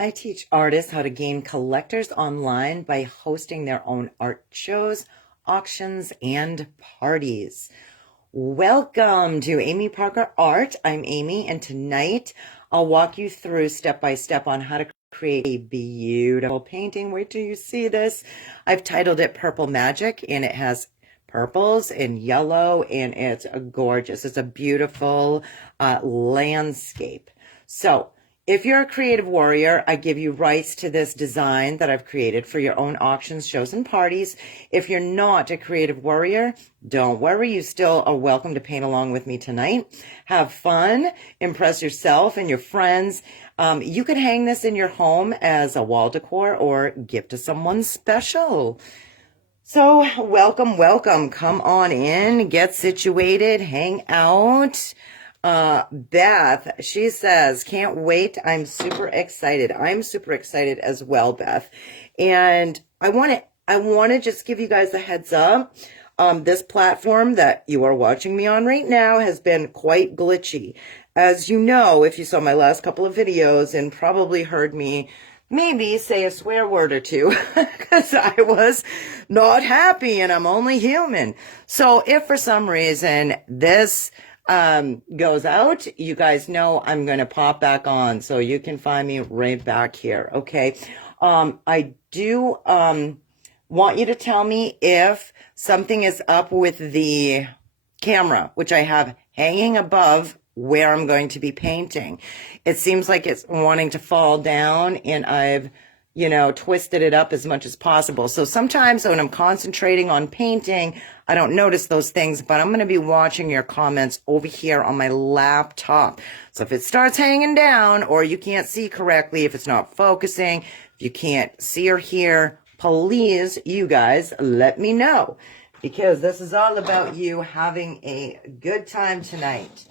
I teach artists how to gain collectors online by hosting their own art shows, auctions, and parties. Welcome to Amy Parker Art. I'm Amy, and tonight I'll walk you through step by step on how to create a beautiful painting. Wait till you see this. I've titled it Purple Magic, and it has purples and yellow, and it's gorgeous. It's a beautiful landscape. So if you're a creative warrior, I give you rights to this design that I've created for your own auctions, shows, and parties. If you're not a creative warrior, don't worry. You still are welcome to paint along with me tonight. Have fun, impress yourself and your friends. You could hang this in your home as a wall decor or gift to someone special. So welcome, welcome. Come on in, get situated, hang out. Beth, she says, can't wait. I'm super excited. I'm super excited as well, Beth. And I want to just give you guys a heads up. This platform that you are watching me on right now has been quite glitchy. As you know, if you saw my last couple of videos and probably heard me maybe say a swear word or two, because I was not happy and I'm only human. So if for some reason this goes out, you guys know I'm going to pop back on, so you can find me right back here. Okay. I do, want you to tell me if something is up with the camera, which I have hanging above where I'm going to be painting. It seems like it's wanting to fall down, and I've, twisted it up as much as possible. So sometimes when I'm concentrating on painting, I don't notice those things, but I'm going to be watching your comments over here on my laptop. So if it starts hanging down, or you can't see correctly, if it's not focusing, if you can't see or hear, please, you guys, let me know, because this is all about you having a good time tonight.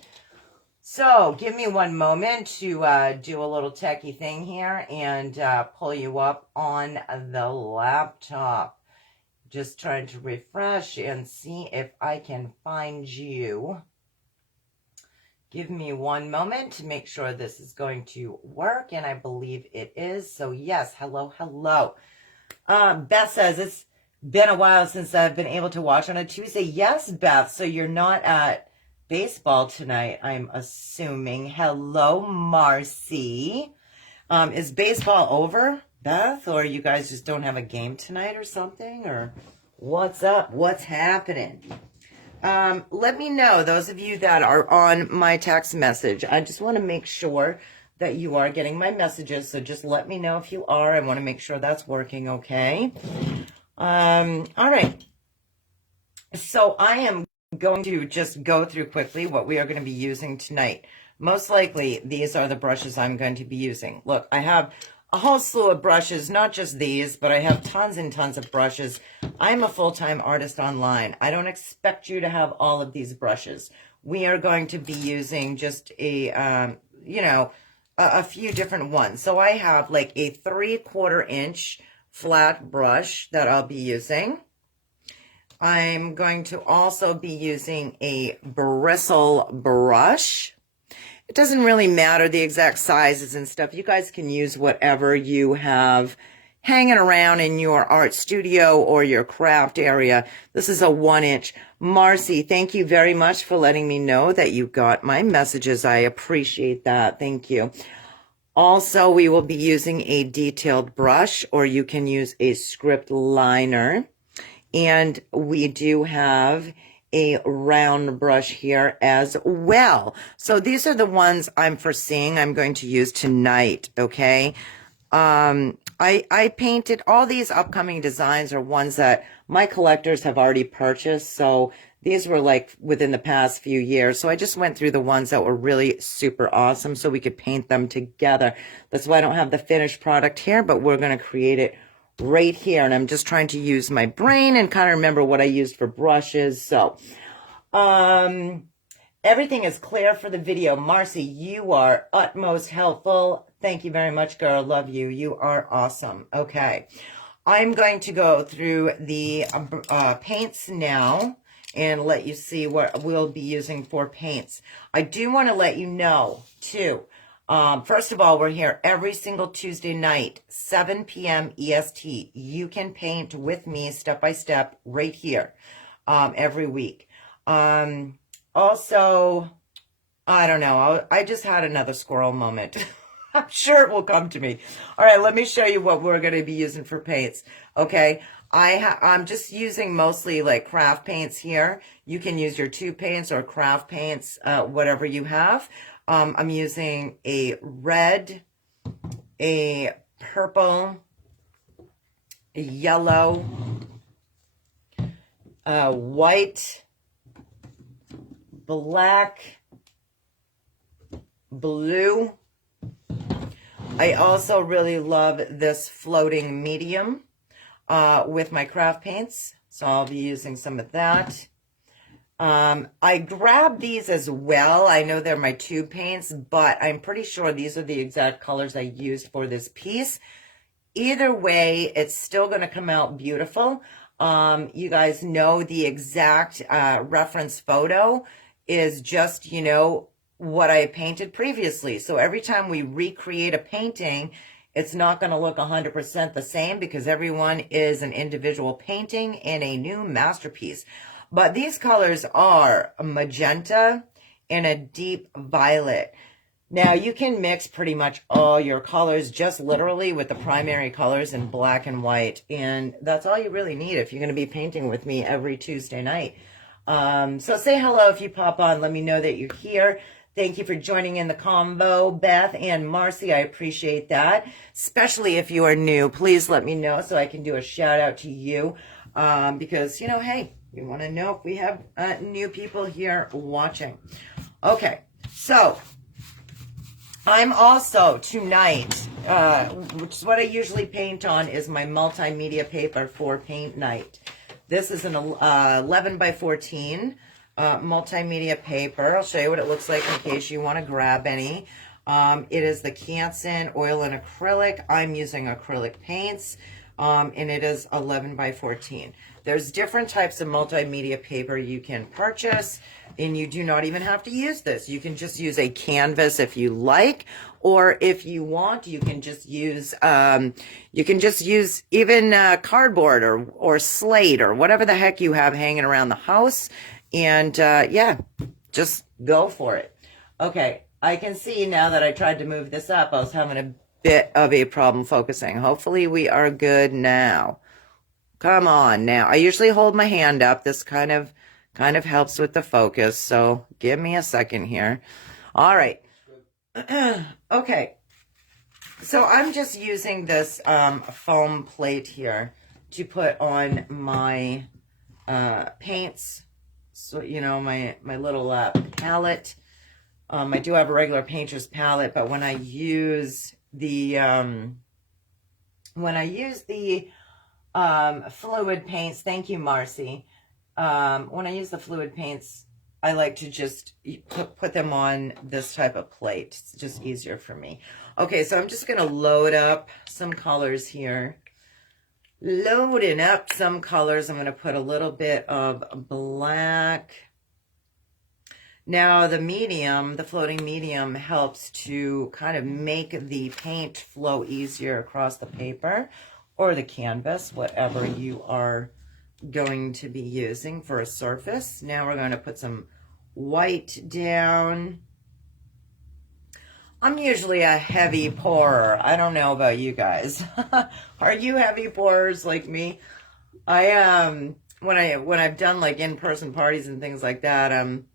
So give me one moment to do a little techie thing here and pull you up on the laptop. Just trying to refresh and see if I can find you. Give me one moment to make sure this is going to work, and I believe it is. So yes, hello, hello. Beth says, it's been a while since I've been able to watch on a Tuesday. Yes, Beth, so you're not at baseball tonight, I'm assuming. Hello, Marcy. Is baseball over, Beth, or you guys just don't have a game tonight or something, or what's up? What's happening? Let me know, those of you that are on my text message. I just want to make sure that you are getting my messages, so just let me know if you are. I want to make sure that's working, okay? All right. So I am going to just go through quickly what we are going to be using tonight. Most likely, these are the brushes I'm going to be using. Look, I have a whole slew of brushes, not just these, but I have tons and tons of brushes. I'm a full-time artist online. I don't expect you to have all of these brushes. We are going to be using just a few different ones. So I have like a 3/4 inch flat brush that I'll be using. I'm going to also be using a bristle brush. It doesn't really matter the exact sizes and stuff. You guys can use whatever you have hanging around in your art studio or your craft area. This is a 1-inch. Marcy, thank you very much for letting me know that you got my messages. I appreciate that. Thank you. Also, we will be using a detailed brush, or you can use a script liner. And we do have a round brush here as well. So these are the ones I'm foreseeing I'm going to use tonight, okay? I painted all these upcoming designs are ones that my collectors have already purchased. So these were like within the past few years. So I just went through the ones that were really super awesome so we could paint them together. That's why I don't have the finished product here, but we're going to create it right here, and I'm just trying to use my brain and kind of remember what I used for brushes. So everything is clear for the video. Marcy, you are utmost helpful. Thank you very much, girl. Love you. You are awesome. Okay, I'm going to go through the paints now and let you see what we'll be using for paints. I do want to let you know too, First of all, we're here every single Tuesday night, 7 p.m. EST. You can paint with me step by step right here every week. Also, I don't know. I just had another squirrel moment. I'm sure it will come to me. All right, let me show you what we're going to be using for paints. Okay, I'm just using mostly like craft paints here. You can use your tube paints or craft paints, whatever you have. I'm using a red, a purple, a yellow, white, black, blue. I also really love this floating medium with my craft paints, so I'll be using some of that. I grabbed these as well. I know they're my tube paints, but I'm pretty sure these are the exact colors I used for this piece. Either way, it's still going to come out beautiful. You guys know the exact reference photo is just, you know, what I painted previously. So every time we recreate a painting, it's not going to look 100% the same because everyone is an individual painting in a new masterpiece. But these colors are a magenta and a deep violet. Now, you can mix pretty much all your colors just literally with the primary colors in black and white. And that's all you really need if you're going to be painting with me every Tuesday night. So say hello if you pop on. Let me know that you're here. Thank you for joining in the combo, Beth and Marcy. I appreciate that. Especially if you are new, please let me know so I can do a shout out to you. Because, you know, hey, we want to know if we have new people here watching. Okay, so I'm also tonight, which is what I usually paint on, is my multimedia paper for paint night. This is an 11 by 14 multimedia paper. I'll show you what it looks like in case you want to grab any. It is the Canson oil and acrylic. I'm using acrylic paints, and it is 11 by 14. There's different types of multimedia paper you can purchase, and you do not even have to use this. You can just use a canvas if you like, or if you want, you can just use even cardboard or slate or whatever the heck you have hanging around the house. And yeah, just go for it. Okay, I can see now that I tried to move this up, I was having a bit of a problem focusing. Hopefully we are good now. Come on now. I usually hold my hand up. This kind of helps with the focus, so give me a second here. All right. Okay. So I'm just using this foam plate here to put on my paints. So, you know, my little palette. I do have a regular painter's palette, but when I use the fluid paints, thank you, Marcy. When I use the fluid paints, I like to just put them on this type of plate. It's just easier for me. Okay, so I'm just going to load up some colors here. Loading up some colors. I'm going to put a little bit of black. Now the medium, the floating medium, helps to kind of make the paint flow easier across the paper or the canvas, whatever you are going to be using for a surface. Now we're going to put some white down. I'm usually a heavy pourer. I don't know about you guys. Are you heavy pourers like me? I am. When I've done like in-person parties and things like that, I'm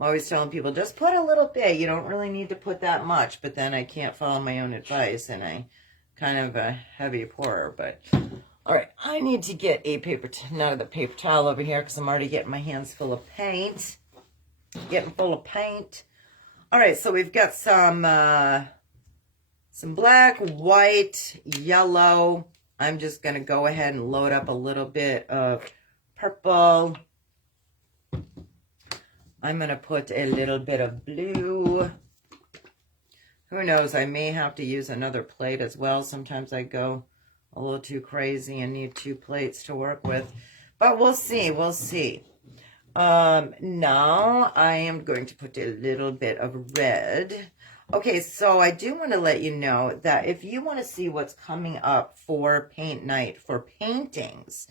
always telling people just put a little bit. You don't really need to put that much. But then I can't follow my own advice, and I kind of a heavy pourer. But all right, I need to get a another paper towel over here because I'm already getting my hands full of paint. Getting full of paint. All right, so we've got some black, white, yellow. I'm just going to go ahead and load up a little bit of purple. I'm going to put a little bit of blue. Who knows, I may have to use another plate as well. Sometimes I go a little too crazy and need two plates to work with. But we'll see, we'll see. Now I am going to put a little bit of red. Okay, so I do want to let you know that if you want to see what's coming up for paint night for paintings,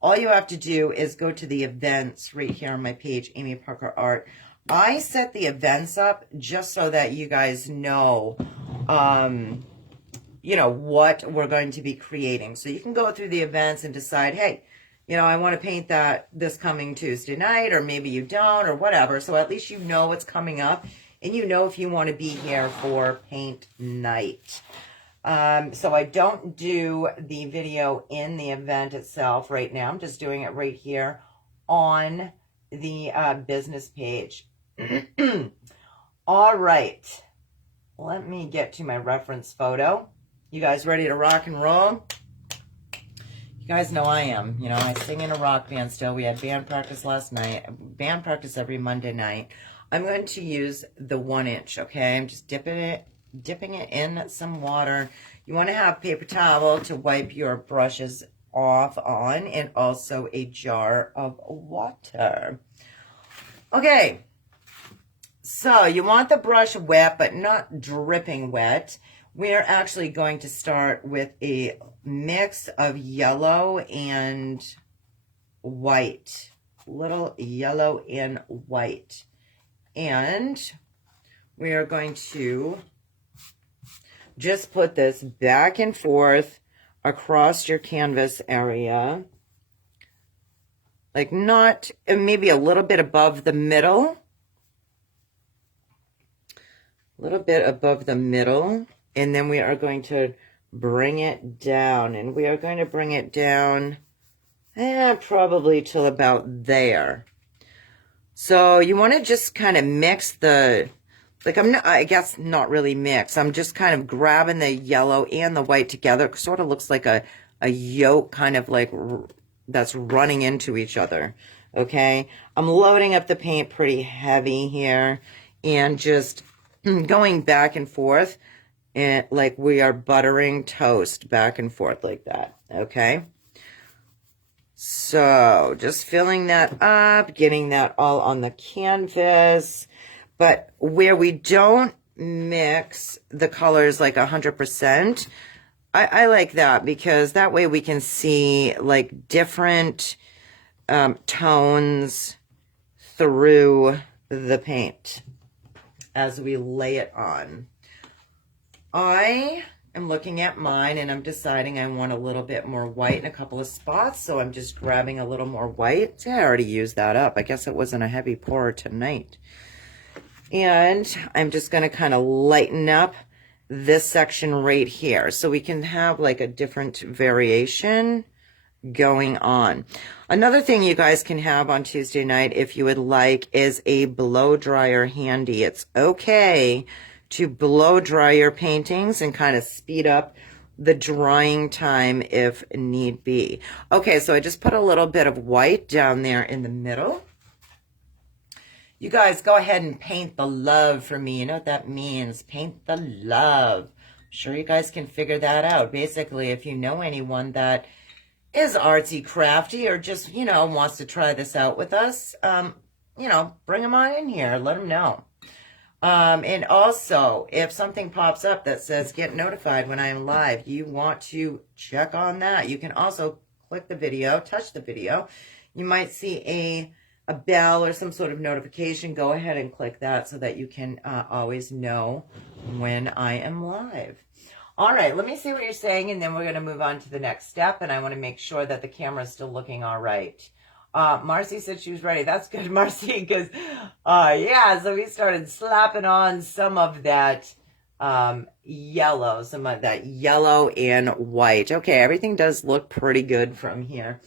all you have to do is go to the events right here on my page, Amy Parker Art. I set the events up just so that you guys know, you know, what we're going to be creating. So you can go through the events and decide, hey, you know, I want to paint that this coming Tuesday night, or maybe you don't, or whatever. So at least you know what's coming up, and you know if you want to be here for paint night. So I don't do the video in the event itself right now. I'm just doing it right here on the business page. All right. Let me get to my reference photo. You guys ready to rock and roll? You guys know I am. You know, I sing in a rock band still. We had band practice last night. Band practice every Monday night. I'm going to use the 1-inch, okay? I'm just dipping it in some water. You want to have paper towel to wipe your brushes off on, and also a jar of water. Okay, so you want the brush wet, but not dripping wet. We're actually going to start with a mix of yellow and white. Little yellow and white. And we are going to just put this back and forth across your canvas area. Like not, maybe a little bit above the middle. A little bit above the middle. And then we are going to bring it down. And we are going to bring it down probably till about there. So you want to just kind of mix the, like I guess not really mix. I'm just kind of grabbing the yellow and the white together. It sort of looks like a yolk kind of like that's running into each other. Okay. I'm loading up the paint pretty heavy here and just going back and forth. And like we are buttering toast back and forth like that. Okay. So just filling that up, getting that all on the canvas. But where we don't mix the colors like 100%, I like that because that way we can see like different tones through the paint as we lay it on. I am looking at mine and I'm deciding I want a little bit more white in a couple of spots. So I'm just grabbing a little more white. See, I already used that up. I guess it wasn't a heavy pour tonight. And I'm just going to kind of lighten up this section right here. So we can have like a different variation going on. Another thing you guys can have on Tuesday night, if you would like, is a blow dryer handy. It's okay to blow dry your paintings and kind of speed up the drying time if need be. Okay, so I just put a little bit of white down there in the middle. You guys go ahead and paint the love for me. You know what that means? Paint the love. I'm sure you guys can figure that out. Basically, if you know anyone that is artsy, crafty, or just, you know, wants to try this out with us, you know, bring them on in here. Let them know. And also, if something pops up that says get notified when I'm live, you want to check on that. You can also click the video, touch the video. You might see a bell or some sort of notification. Go ahead and click that so that you can always know when I am live. All right, let me see what you're saying, and then we're going to move on to the next step, and I want to make sure that the camera is still looking all right. Marcy said she was ready. That's good, Marcy, because, yeah, so we started slapping on some of that yellow, some of that yellow and white. Okay, everything does look pretty good from here.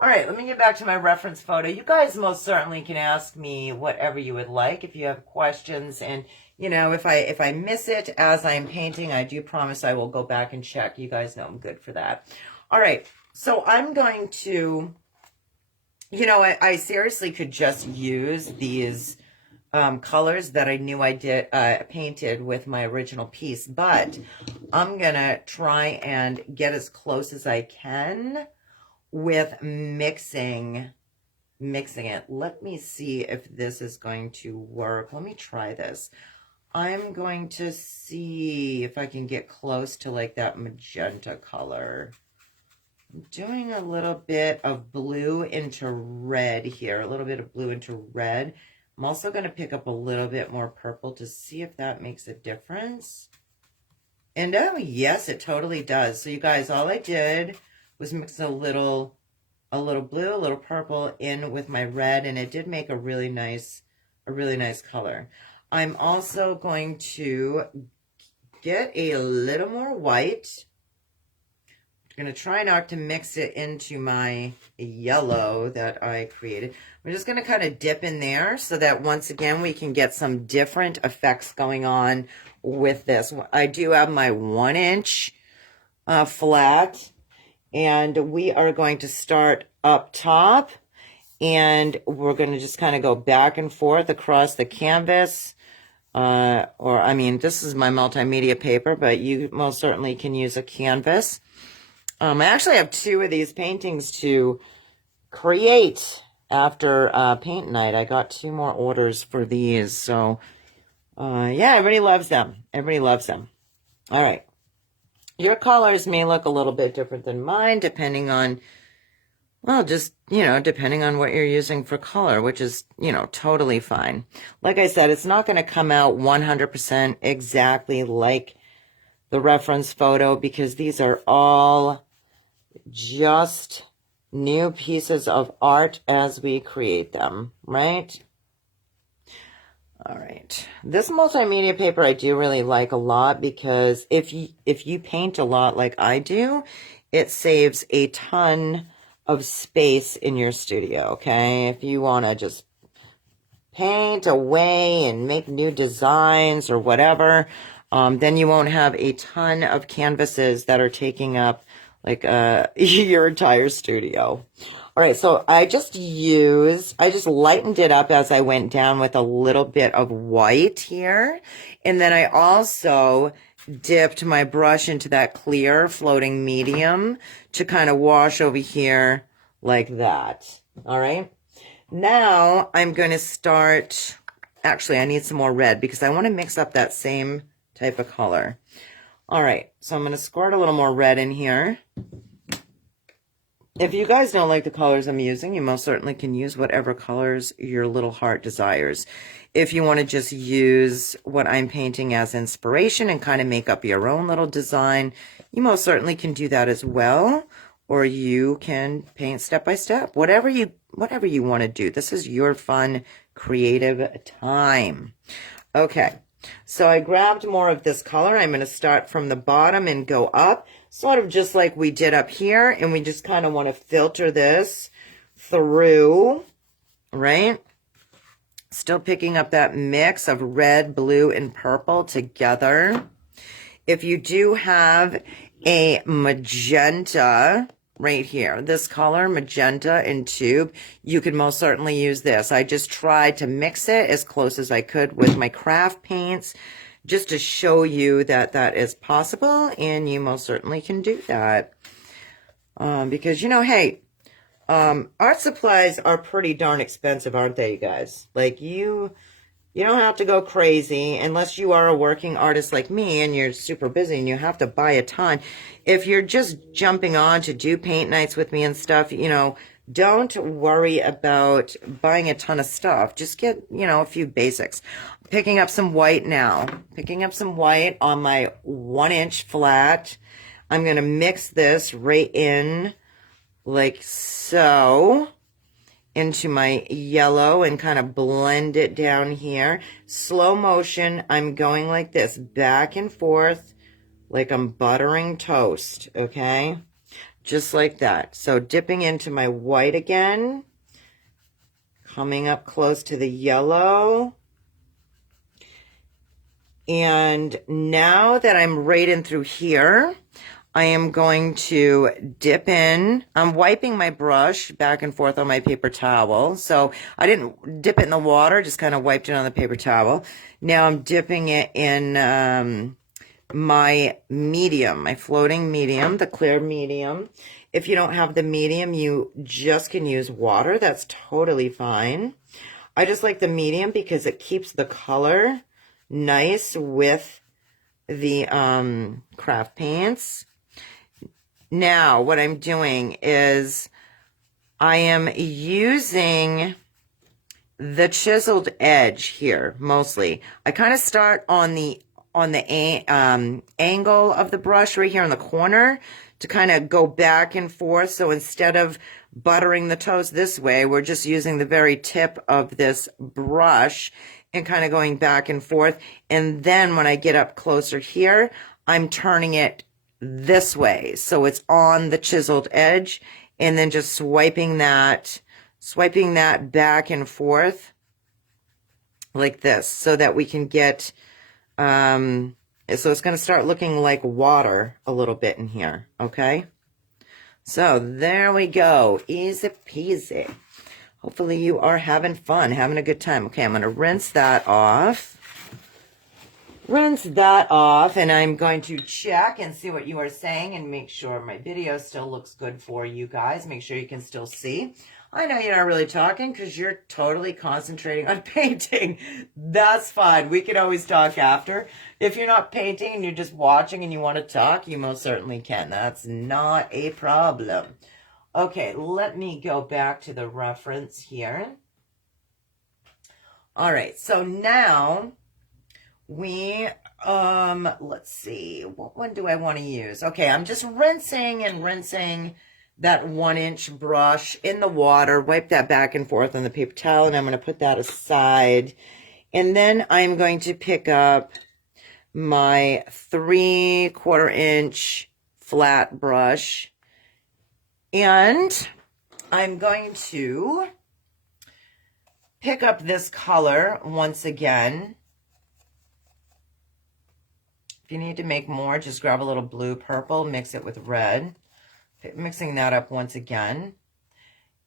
All right, let me get back to my reference photo. You guys most certainly can ask me whatever you would like if you have questions. And, you know, if I miss it as I'm painting, I do promise I will go back and check. You guys know I'm good for that. All right, so I'm going to... You know, I seriously could just use these colors that I knew I did painted with my original piece, but I'm going to try and get as close as I can with mixing it. Let me see if this is going to work. Let me try this. I'm going to see if I can get close to like that magenta color. I'm doing a little bit of blue into red here, a little bit of blue into red. I'm also going to pick up a little bit more purple to see if that makes a difference. And oh, yes, it totally does. So you guys, all I did was mix a little blue, a little purple in with my red, and it did make a really nice color. I'm also going to get a little more white. I'm going to try not to mix it into my yellow that I created. I'm just going to kind of dip in there so that once again we can get some different effects going on with this. I do have my 1-inch flat, and we are going to start up top, and we're going to just kind of go back and forth across the canvas. Or I mean, this is my multimedia paper, but you most certainly can use a canvas. I actually have 2 of these paintings to create after paint night. I got 2 more orders for these. So, yeah, everybody loves them. Everybody loves them. All right. Your colors may look a little bit different than mine, depending on, well, just, depending on what you're using for color, which is, totally fine. Like I said, it's not going to come out 100% exactly like the reference photo because these are all just new pieces of art as we create them, right? All right. This multimedia paper I do really like a lot because if you paint a lot like I do, it saves a ton of space in your studio, okay? If you want to just paint away and make new designs or whatever, then you won't have a ton of canvases that are taking up like your entire studio. All right, so I just lightened it up as I went down with a little bit of white here. And then I also dipped my brush into that clear floating medium to kind of wash over here like that. All right. Now I'm going to start, actually I need some more red because I want to mix up that same type of color. All right, so I'm going to squirt a little more red in here. If you guys don't like the colors I'm using, you most certainly can use whatever colors your little heart desires. If you want to just use what I'm painting as inspiration and kind of make up your own little design, you most certainly can do that as well. Or you can paint step by step, whatever you want to do. This is your fun, creative time. Okay. So I grabbed more of this color. I'm going to start from the bottom and go up, sort of just like we did up here. And we just kind of want to filter this through, right? Still picking up that mix of red, blue, and purple together. If you do have a magenta right here, this color, magenta in tube, you could most certainly use this. I just tried to mix it as close as I could with my craft paints just to show you that that is possible, and you most certainly can do that. Because, hey, art supplies are pretty darn expensive, aren't they, you guys? Like, you don't have to go crazy unless you are a working artist like me and you're super busy and you have to buy a ton. If you're just jumping on to do paint nights with me and stuff, don't worry about buying a ton of stuff. Just get, a few basics. Picking up some white now. Picking up some white on my 1-inch flat. I'm going to mix this right in like so into my yellow and kind of blend it down here. Slow motion, I'm going like this, back and forth, like I'm buttering toast, okay? Just like that. So dipping into my white again, coming up close to the yellow. And now that I'm right in through here, I am going to dip in. I'm wiping my brush back and forth on my paper towel. So I didn't dip it in the water, just kind of wiped it on the paper towel. Now I'm dipping it in my medium, my floating medium, the clear medium. If you don't have the medium, you just can use water. That's totally fine. I just like the medium because it keeps the color nice with the craft paints. Now, what I'm doing is I am using the chiseled edge here mostly. I kind of start on the angle of the brush right here in the corner to kind of go back and forth. So instead of buttering the toes this way, we're just using the very tip of this brush and kind of going back and forth. And then when I get up closer here, I'm turning it this way. So it's on the chiseled edge, and then just swiping that back and forth like this so that we can get, so it's going to start looking like water a little bit in here. Okay. So there we go. Easy peasy. Hopefully you are having fun, having a good time. Okay, I'm going to rinse that off. And I'm going to check and see what you are saying and make sure my video still looks good for you guys. Make sure you can still see. I know you're not really talking because you're totally concentrating on painting. That's fine. We can always talk after. If you're not painting and you're just watching and you want to talk, you most certainly can. That's not a problem. Okay, let me go back to the reference here. All right, so now we, let's see, what one do I want to use? Okay, I'm just rinsing that 1-inch brush in the water, wipe that back and forth on the paper towel, and I'm going to put that aside. And then I'm going to pick up my 3/4 inch flat brush, and I'm going to pick up this color once again. If you need to make more, just grab a little blue purple, mix it with red. Mixing that up once again.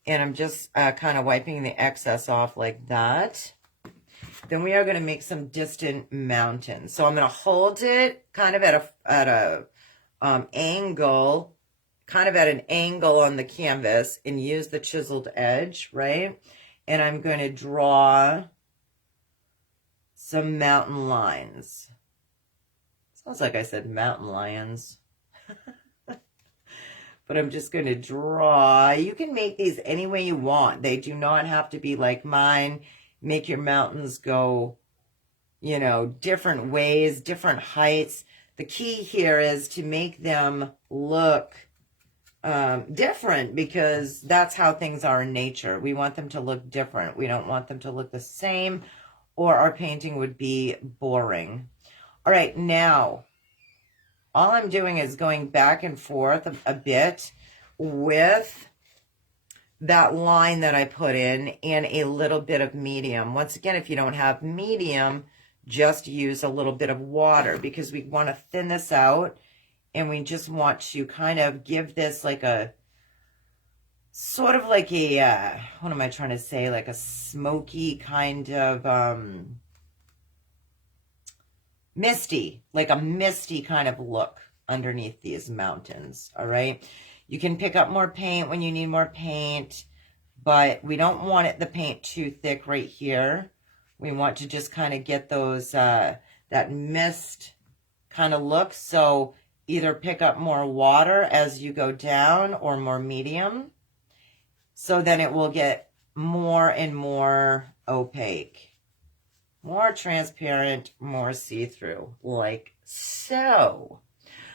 And I'm just kind of wiping the excess off like that. Then we are going to make some distant mountains. So I'm going to hold it kind of at an angle on the canvas and use the chiseled edge, right? And I'm going to draw some mountain lines. Sounds like I said mountain lions. But I'm just going to draw. You can make these any way you want. They do not have to be like mine. Make your mountains go, you know, different ways, different heights. The key here is to make them look different, because that's how things are in nature. We want them to look different. We don't want them to look the same, or our painting would be boring. All right, now, all I'm doing is going back and forth a bit with that line that I put in and a little bit of medium. Once again, if you don't have medium, just use a little bit of water, because we want to thin this out, and we just want to kind of give this like a, sort of like a, what am I trying to say, like a smoky kind of, misty, like a misty kind of look underneath these mountains. All right. You can pick up more paint when you need more paint, but we don't want the paint too thick right here. We want to just kind of get those, that mist kind of look. So either pick up more water as you go down or more medium. So then it will get more and more opaque. More transparent, more see-through, like so.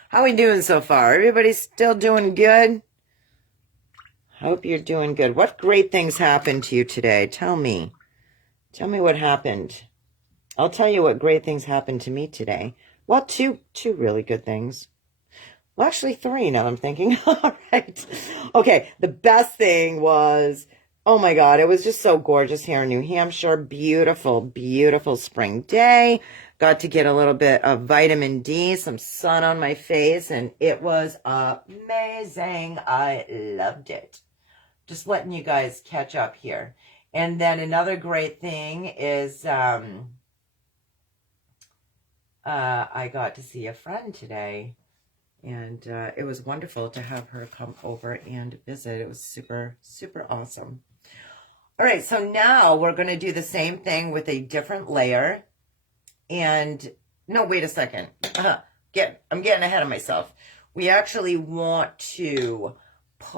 How we doing so far? Everybody still doing good? Hope you're doing good. What great things happened to you today? Tell me. Tell me what happened. I'll tell you what great things happened to me today. Well, two really good things. Well, actually 3 now I'm thinking. All right. Okay, the best thing was, oh my God, it was just so gorgeous here in New Hampshire. Beautiful, beautiful spring day. Got to get a little bit of vitamin D, some sun on my face, and it was amazing. I loved it. Just letting you guys catch up here. And then another great thing is I got to see a friend today. And it was wonderful to have her come over and visit. It was super, super awesome. All right, so now we're going to do the same thing with a different layer. And no, wait a second. I'm getting ahead of myself. We actually want to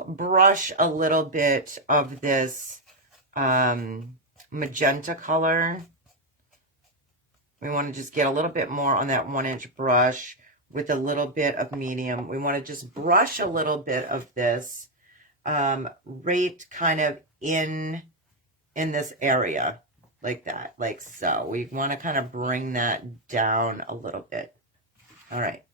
brush a little bit of this magenta color. We want to just get a little bit more on that 1-inch brush with a little bit of medium. We want to just brush a little bit of this right kind of in this area, like that, like so. We want to kind of bring that down a little bit. All right.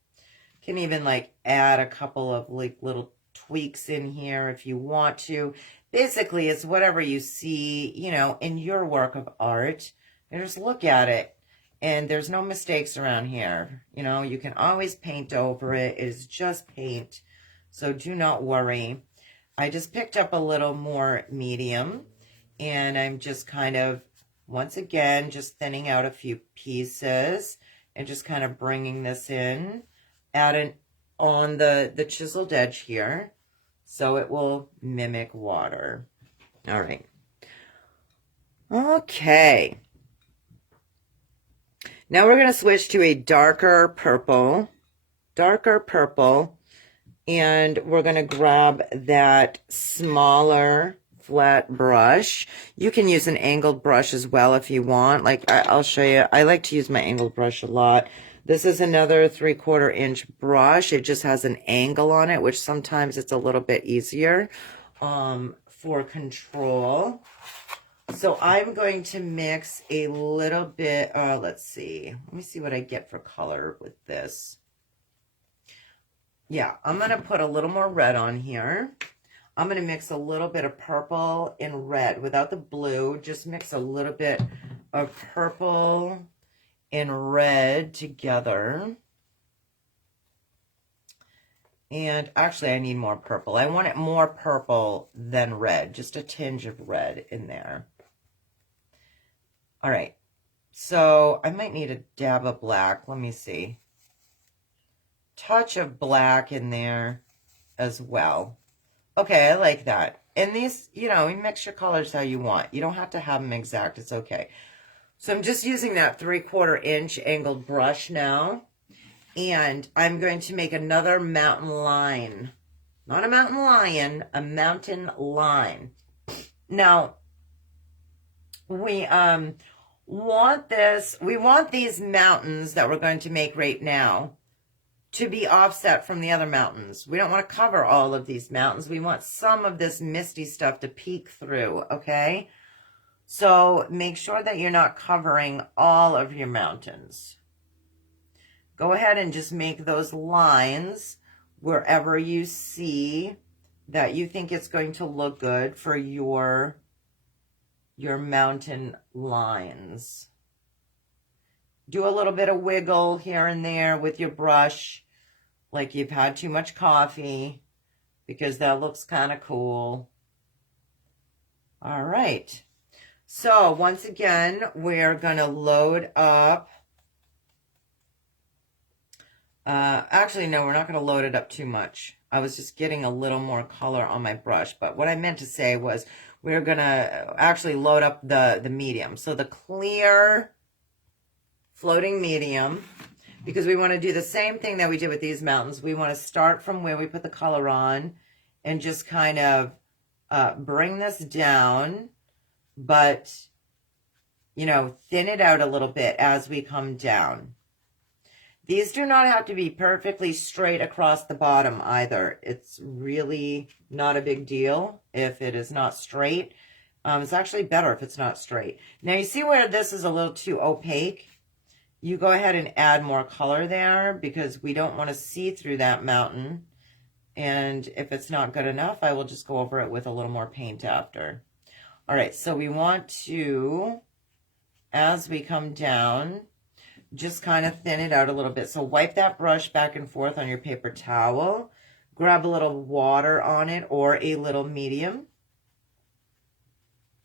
Can even like add a couple of like little tweaks in here if you want to. Basically, it's whatever you see, you know, in your work of art. And just look at it. And there's no mistakes around here. You know, you can always paint over it. It is just paint. So do not worry. I just picked up a little more medium. And I'm just kind of, once again, just thinning out a few pieces. And just kind of bringing this in. Add on the chiseled edge here. So it will mimic water. All right. Okay. Now we're going to switch to a darker purple, and we're going to grab that smaller flat brush. You can use an angled brush as well if you want. Like I'll show you. I like to use my angled brush a lot. This is another 3/4 inch brush. It just has an angle on it, which sometimes it's a little bit easier for control. So I'm going to mix a little bit, let's see. Let me see what I get for color with this. Yeah, I'm going to put a little more red on here. I'm going to mix a little bit of purple and red without the blue. Just mix a little bit of purple and red together. And actually, I need more purple. I want it more purple than red. Just a tinge of red in there. All right, so I might need a dab of black. Let me see. Touch of black in there as well. Okay, I like that. And these, you know, you mix your colors how you want. You don't have to have them exact. It's okay. So I'm just using that 3/4 inch angled brush now. And I'm going to make another mountain line. Not a mountain lion, a mountain line. Now, we want these mountains that we're going to make right now to be offset from the other mountains. We don't want to cover all of these mountains. We want some of this misty stuff to peek through, okay? So make sure that you're not covering all of your mountains. Go ahead and just make those lines wherever you see that you think it's going to look good for your mountain lines. Do a little bit of wiggle here and there with your brush, like you've had too much coffee, because that looks kind of cool. All right. So once again, we're going to load up. Actually, no, we're not going to load it up too much. I was just getting a little more color on my brush. But what I meant to say was we're going to actually load up the medium. So the clear floating medium, because we want to do the same thing that we did with these mountains. We want to start from where we put the color on and just kind of bring this down, but, you know, thin it out a little bit as we come down. These do not have to be perfectly straight across the bottom either. It's really not a big deal if it is not straight. It's actually better if it's not straight. Now you see where this is a little too opaque? You go ahead and add more color there because we don't want to see through that mountain. And if it's not good enough, I will just go over it with a little more paint after. All right, so we want to, as we come down, just kind of thin it out a little bit. So wipe that brush back and forth on your paper towel. Grab a little water on it or a little medium.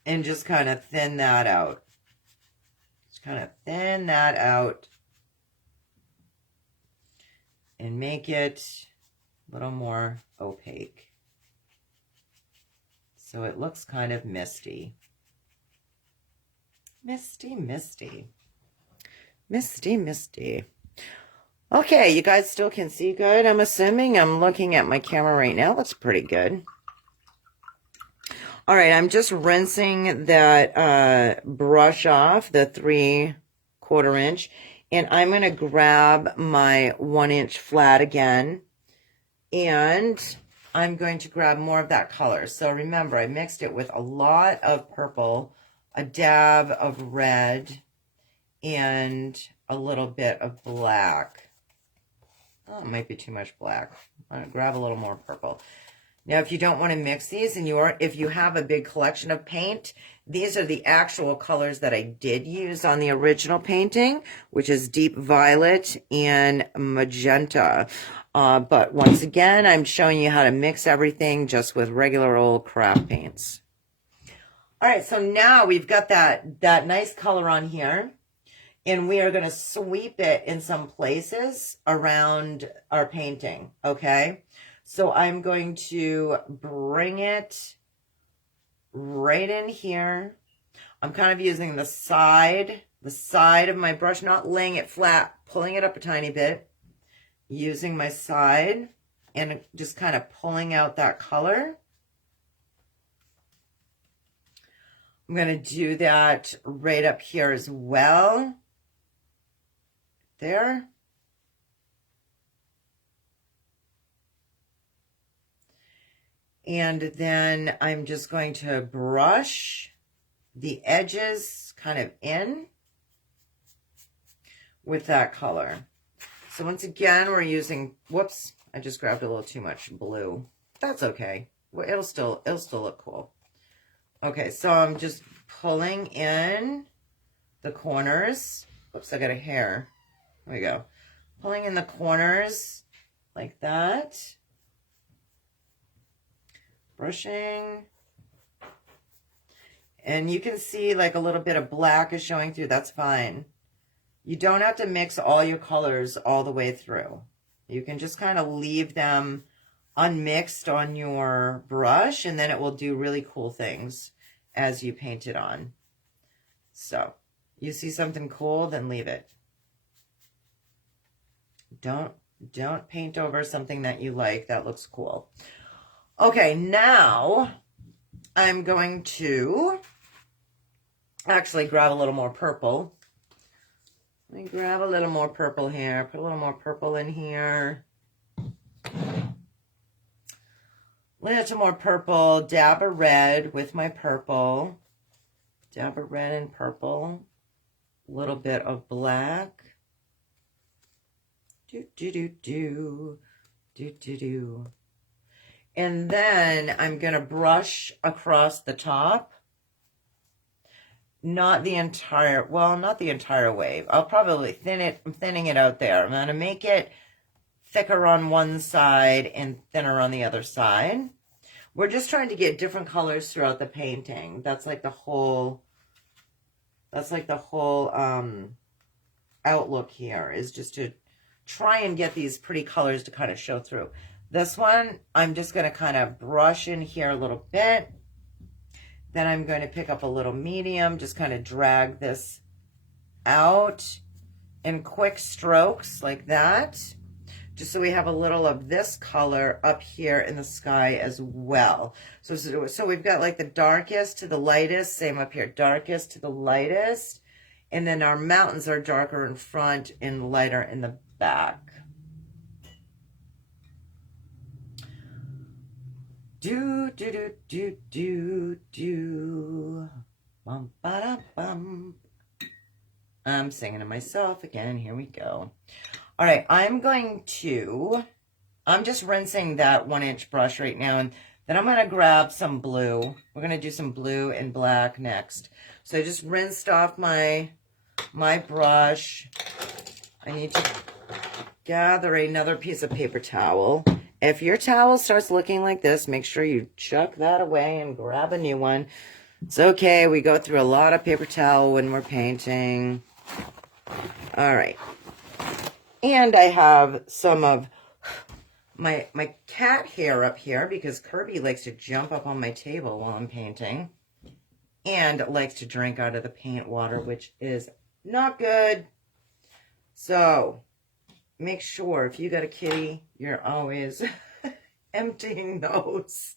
And just kind of thin that out. Just kind of thin that out. And make it a little more opaque. So it looks kind of misty. Misty, misty. Misty, misty. Okay, you guys still can see good, I'm assuming. I'm looking at my camera right now. Looks pretty good. All right, I'm just rinsing that brush off, the 3/4 inch, and I'm going to grab my 1-inch flat again, and I'm going to grab more of that color. So remember, I mixed it with a lot of purple, a dab of red, and a little bit of black. Oh, it might be too much black. I'm going to grab a little more purple. Now, if you don't want to mix these, and if you have a big collection of paint, these are the actual colors that I did use on the original painting, which is deep violet and magenta. But once again, I'm showing you how to mix everything just with regular old craft paints. All right, so now we've got that nice color on here, and we are going to sweep it in some places around our painting, okay? So I'm going to bring it right in here. I'm kind of using the side of my brush, not laying it flat, pulling it up a tiny bit, using my side, and just kind of pulling out that color. I'm going to do that right up here as well. There. And then I'm just going to brush the edges kind of in with that color. So once again, we're using, whoops, I just grabbed a little too much blue. That's okay. Well, it'll still look cool. Okay, so I'm just pulling in the corners. Whoops, I got a hair. There we go. Pulling in the corners like that. Brushing. And you can see like a little bit of black is showing through. That's fine. You don't have to mix all your colors all the way through. You can just kind of leave them unmixed on your brush, and then it will do really cool things as you paint it on. So you see something cool, then leave it. Don't paint over something that you like that looks cool. Okay, now I'm going to actually grab a little more purple. Let me grab a little more purple here. Put a little more purple in here. A little more purple. Dab of red with my purple. Dab of red and purple. A little bit of black. Do. And then I'm going to brush across the top. Not the entire way. I'll probably I'm thinning it out there. I'm going to make it thicker on one side and thinner on the other side. We're just trying to get different colors throughout the painting. That's like the whole outlook here, is just to try and get these pretty colors to kind of show through. This one, I'm just going to kind of brush in here a little bit. Then I'm going to pick up a little medium, just kind of drag this out in quick strokes like that, just so we have a little of this color up here in the sky as well. So we've got like the darkest to the lightest, same up here, darkest to the lightest, and then our mountains are darker in front and lighter in the back. Do. Bum, ba, bum. I'm singing to myself again. Here we go. All right, I'm just rinsing that 1-inch brush right now, and then I'm going to grab some blue. We're going to do some blue and black next. So I just rinsed off my brush. I need to gather another piece of paper towel. If your towel starts looking like this, make sure you chuck that away and grab a new one. It's okay. We go through a lot of paper towel when we're painting. All right. And I have some of my cat hair up here because Kirby likes to jump up on my table while I'm painting and likes to drink out of the paint water, which is not good. So make sure if you got a kitty, you're always emptying those.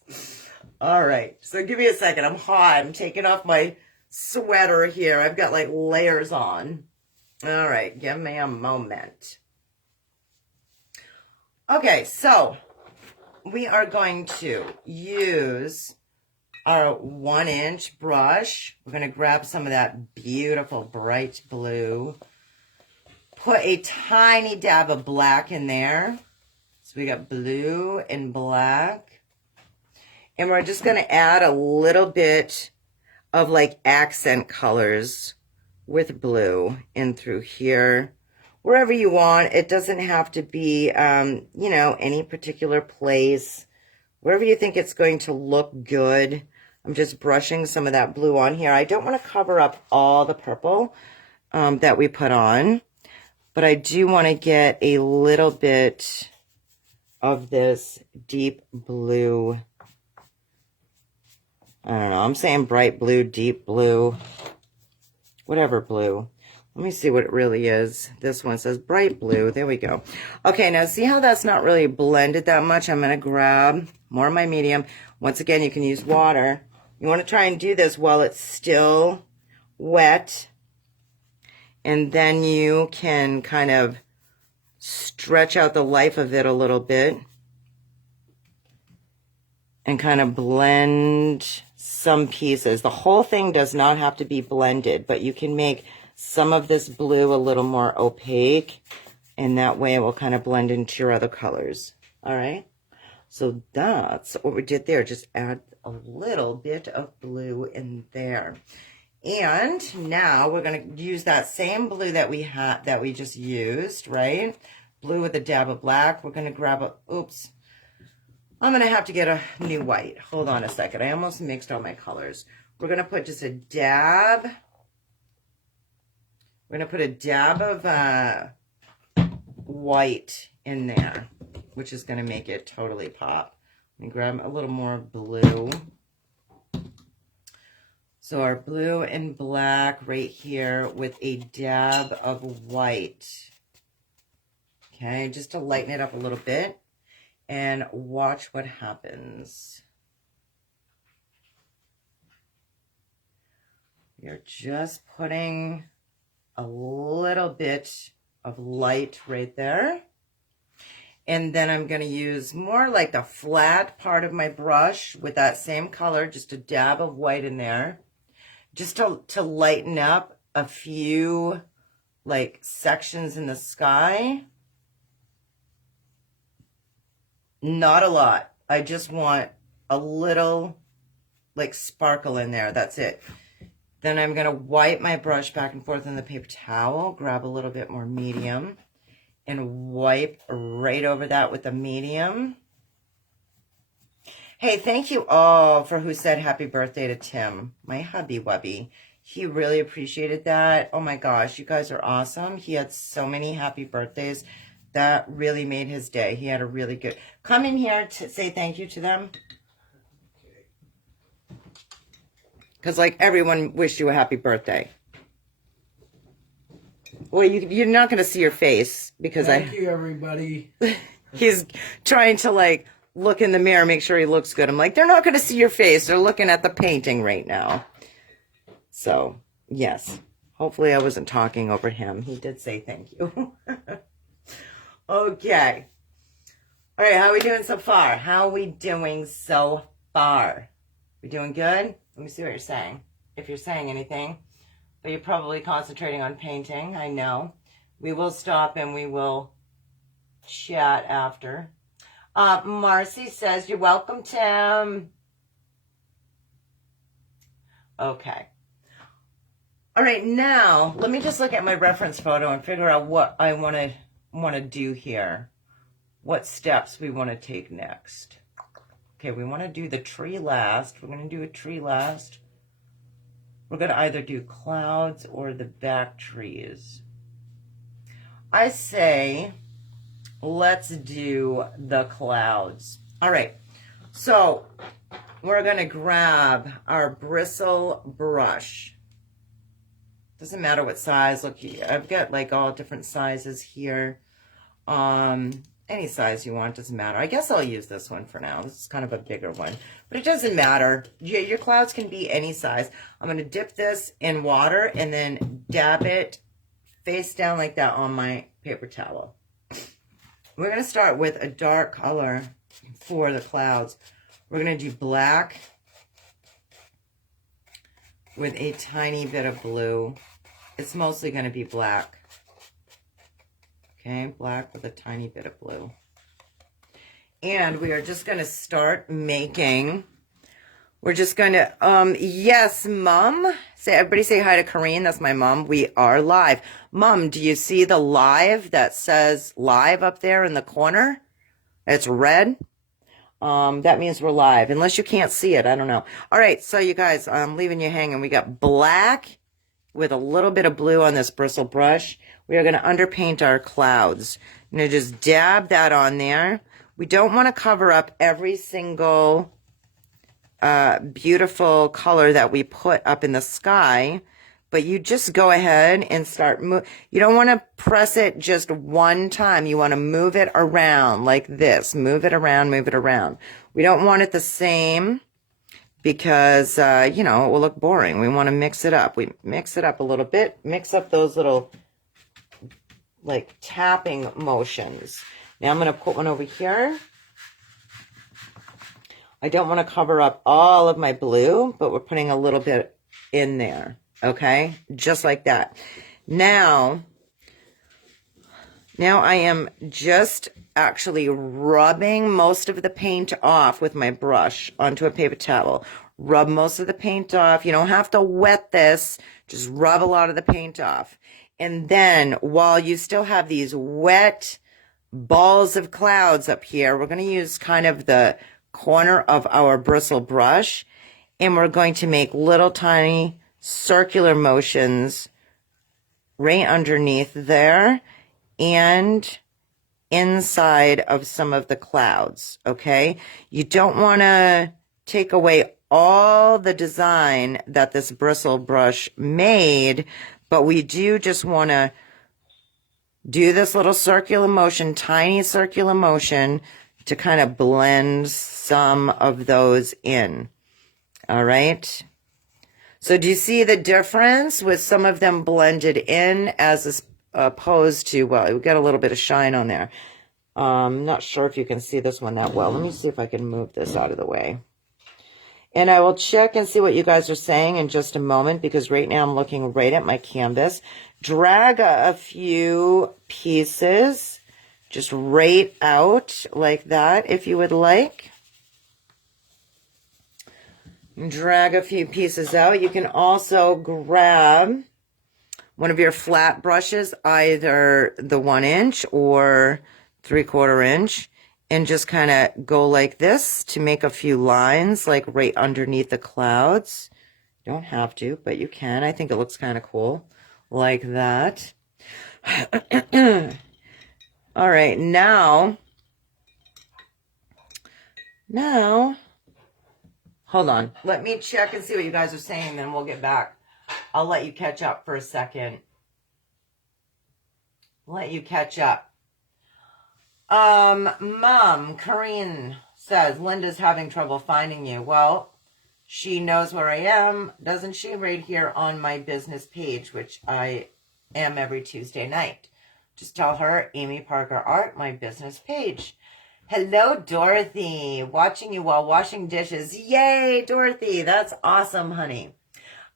All right, so give me a second. I'm hot. I'm taking off my sweater here. I've got like layers on. All right, give me a moment. Okay, so we are going to use our 1-inch brush. We're going to grab some of that beautiful bright blue. Put a tiny dab of black in there. So we got blue and black. And we're just going to add a little bit of like accent colors with blue in through here. Wherever you want. It doesn't have to be, you know, any particular place. Wherever you think it's going to look good. I'm just brushing some of that blue on here. I don't want to cover up all the purple that we put on. But I do want to get a little bit of this deep blue. I don't know. I'm saying bright blue, deep blue, whatever blue. Let me see what it really is. This one says bright blue. There we go. Okay, now see how that's not really blended that much? I'm going to grab more of my medium. Once again, you can use water. You want to try and do this while it's still wet. And then you can kind of stretch out the life of it a little bit. And kind of blend some pieces. The whole thing does not have to be blended, but you can make some of this blue a little more opaque, and that way it will kind of blend into your other colors. All right, so that's what we did there. Just add a little bit of blue in there. And now we're going to use that same blue that we had, that we just used, right? Blue with a dab of black. We're going to grab a, oops, I'm going to have to get a new white. Hold on a second. I almost mixed all my colors. We're going to put just a dab. We're going to put a dab of white in there, which is going to make it totally pop. Let me grab a little more blue. So our blue and black right here with a dab of white. Okay, just to lighten it up a little bit. And watch what happens. You're just putting a little bit of light right there. And then I'm going to use more like the flat part of my brush with that same color, just a dab of white in there. Just to lighten up a few like sections in the sky. Not a lot. I just want a little like sparkle in there. That's it. Then I'm going to wipe my brush back and forth on the paper towel, grab a little bit more medium, and wipe right over that with the medium. Hey, thank you all for who said happy birthday to Tim, my hubby wubby. He really appreciated that. Oh my gosh, you guys are awesome. He had so many happy birthdays. That really made his day. He had a really good... Come in here to say thank you to them. Because, like, everyone wished you a happy birthday. Well, you're not going to see your face because Thank you, everybody. He's trying to, like, look in the mirror, make sure he looks good. I'm like, they're not going to see your face. They're looking at the painting right now. So, yes. Hopefully I wasn't talking over him. He did say thank you. Okay. All right, how are we doing so far? How are we doing so far? We doing good? Let me see what you're saying. If you're saying anything. But you're probably concentrating on painting, I know. We will stop and we will chat after. Marcy says, you're welcome, Tim. Okay. All right, now, let me just look at my reference photo and figure out what I want to do here. What steps we want to take next. Okay, we want to do the tree last. We're going to do a tree last. We're going to either do clouds or the back trees. I say, let's do the clouds. All right, so we're going to grab our bristle brush. Doesn't matter what size. Look, I've got like all different sizes here. Any size you want, doesn't matter. I guess I'll use this one for now. This is kind of a bigger one, but it doesn't matter. Your clouds can be any size. I'm going to dip this in water and then dab it face down like that on my paper towel. We're going to start with a dark color for the clouds. We're going to do black with a tiny bit of blue. It's mostly going to be black. Okay, black with a tiny bit of blue. And we are just going to start making, we're just going to, yes, Mom. Everybody say hi to Corrine. That's my mom. We are live. Mom, do you see the live that says live up there in the corner? It's red. That means we're live. Unless you can't see it. I don't know. All right, so you guys, I'm leaving you hanging. We got black with a little bit of blue on this bristle brush. We are going to underpaint our clouds. I'm going to just dab that on there. We don't want to cover up every single beautiful color that we put up in the sky, but you just go ahead and start you don't want to press it just one time. You want to move it around like this. Move it around, move it around. We don't want it the same because, you know, it will look boring. We want to mix it up. We mix it up a little bit. Mix up those little, like, tapping motions. Now I'm going to put one over here. I don't want to cover up all of my blue, but we're putting a little bit in there. Okay? Just like that. Now I am just actually rubbing most of the paint off with my brush onto a paper towel. Rub most of the paint off. You don't have to wet this. Just rub a lot of the paint off. And then while you still have these wet balls of clouds up here, we're going to use kind of the corner of our bristle brush, and we're going to make little tiny circular motions right underneath there and inside of some of the clouds. Okay, you don't want to take away all the design that this bristle brush made, but we do just want to do this little circular motion, tiny circular motion, to kind of blend some of those in. All right. So do you see the difference with some of them blended in as opposed to, well, we got a little bit of shine on there. I'm not sure if you can see this one that well. Let me see if I can move this out of the way. And I will check and see what you guys are saying in just a moment, because right now I'm looking right at my canvas. Drag a few pieces just right out like that if you would like. Drag a few pieces out. You can also grab one of your flat brushes, either the 1 inch or 3/4 inch, and just kind of go like this to make a few lines like right underneath the clouds. You don't have to, but you can. I think it looks kind of cool like that. All right, now, hold on. Let me check and see what you guys are saying, then we'll get back. I'll let you catch up for a second. Let you catch up. Mom, Corinne says, Linda's having trouble finding you. Well, she knows where I am, doesn't she? Right here on my business page, which I am every Tuesday night. Just tell her, Amy Parker Art, my business page. Hello, Dorothy. Watching you while washing dishes. Yay, Dorothy. That's awesome, honey.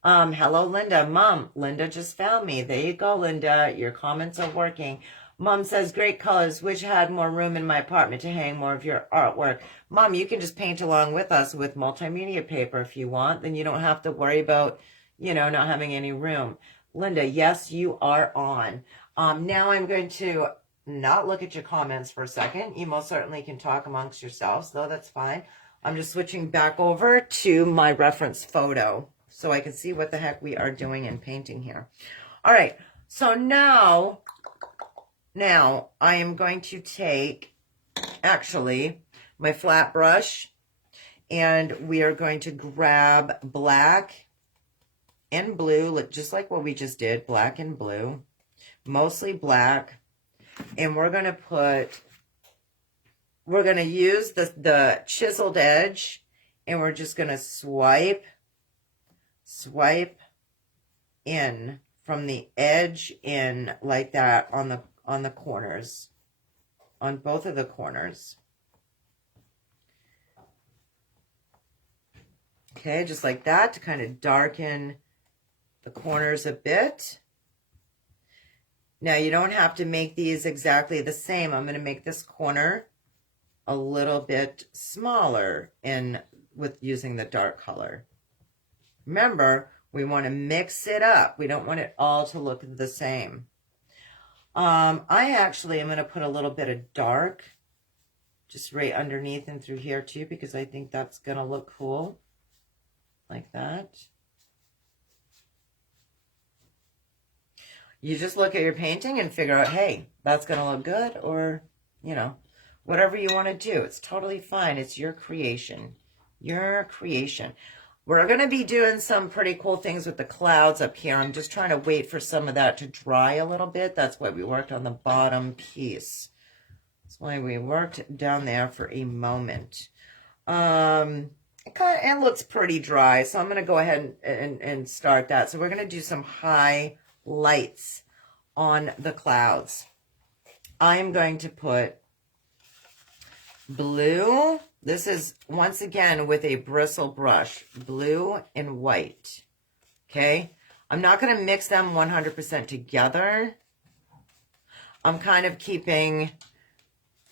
Hello, Linda. Mom, Linda just found me. There you go, Linda. Your comments are working. Mom says, great colors. Wish I had more room in my apartment to hang more of your artwork. Mom, you can just paint along with us with multimedia paper if you want. Then you don't have to worry about, you know, not having any room. Linda, yes, you are on. Now I'm going to not look at your comments for a second. You most certainly can talk amongst yourselves, though that's fine. I'm just switching back over to my reference photo so I can see what the heck we are doing in painting here. All right, so now I am going to take, actually, my flat brush, and we are going to grab black and blue, just like what we just did, black and blue, mostly black. And we're going to use the chiseled edge, and we're just going to swipe in from the edge in like that on the corners, on both of the corners. Okay, just like that to kind of darken the corners a bit. Now, you don't have to make these exactly the same. I'm going to make this corner a little bit smaller with using the dark color. Remember, we want to mix it up. We don't want it all to look the same. I actually am going to put a little bit of dark just right underneath and through here too, because I think that's going to look cool. Like that. You just look at your painting and figure out, hey, that's going to look good, or, you know, whatever you want to do. It's totally fine. It's your creation. Your creation. We're going to be doing some pretty cool things with the clouds up here. I'm just trying to wait for some of that to dry a little bit. That's why we worked on the bottom piece. That's why we worked down there for a moment. It looks pretty dry, so I'm going to go ahead and start that. So we're going to do some highlights on the clouds. I'm going to put blue. This is, once again, with a bristle brush, blue and white. Okay? I'm not going to mix them 100% together. I'm kind of keeping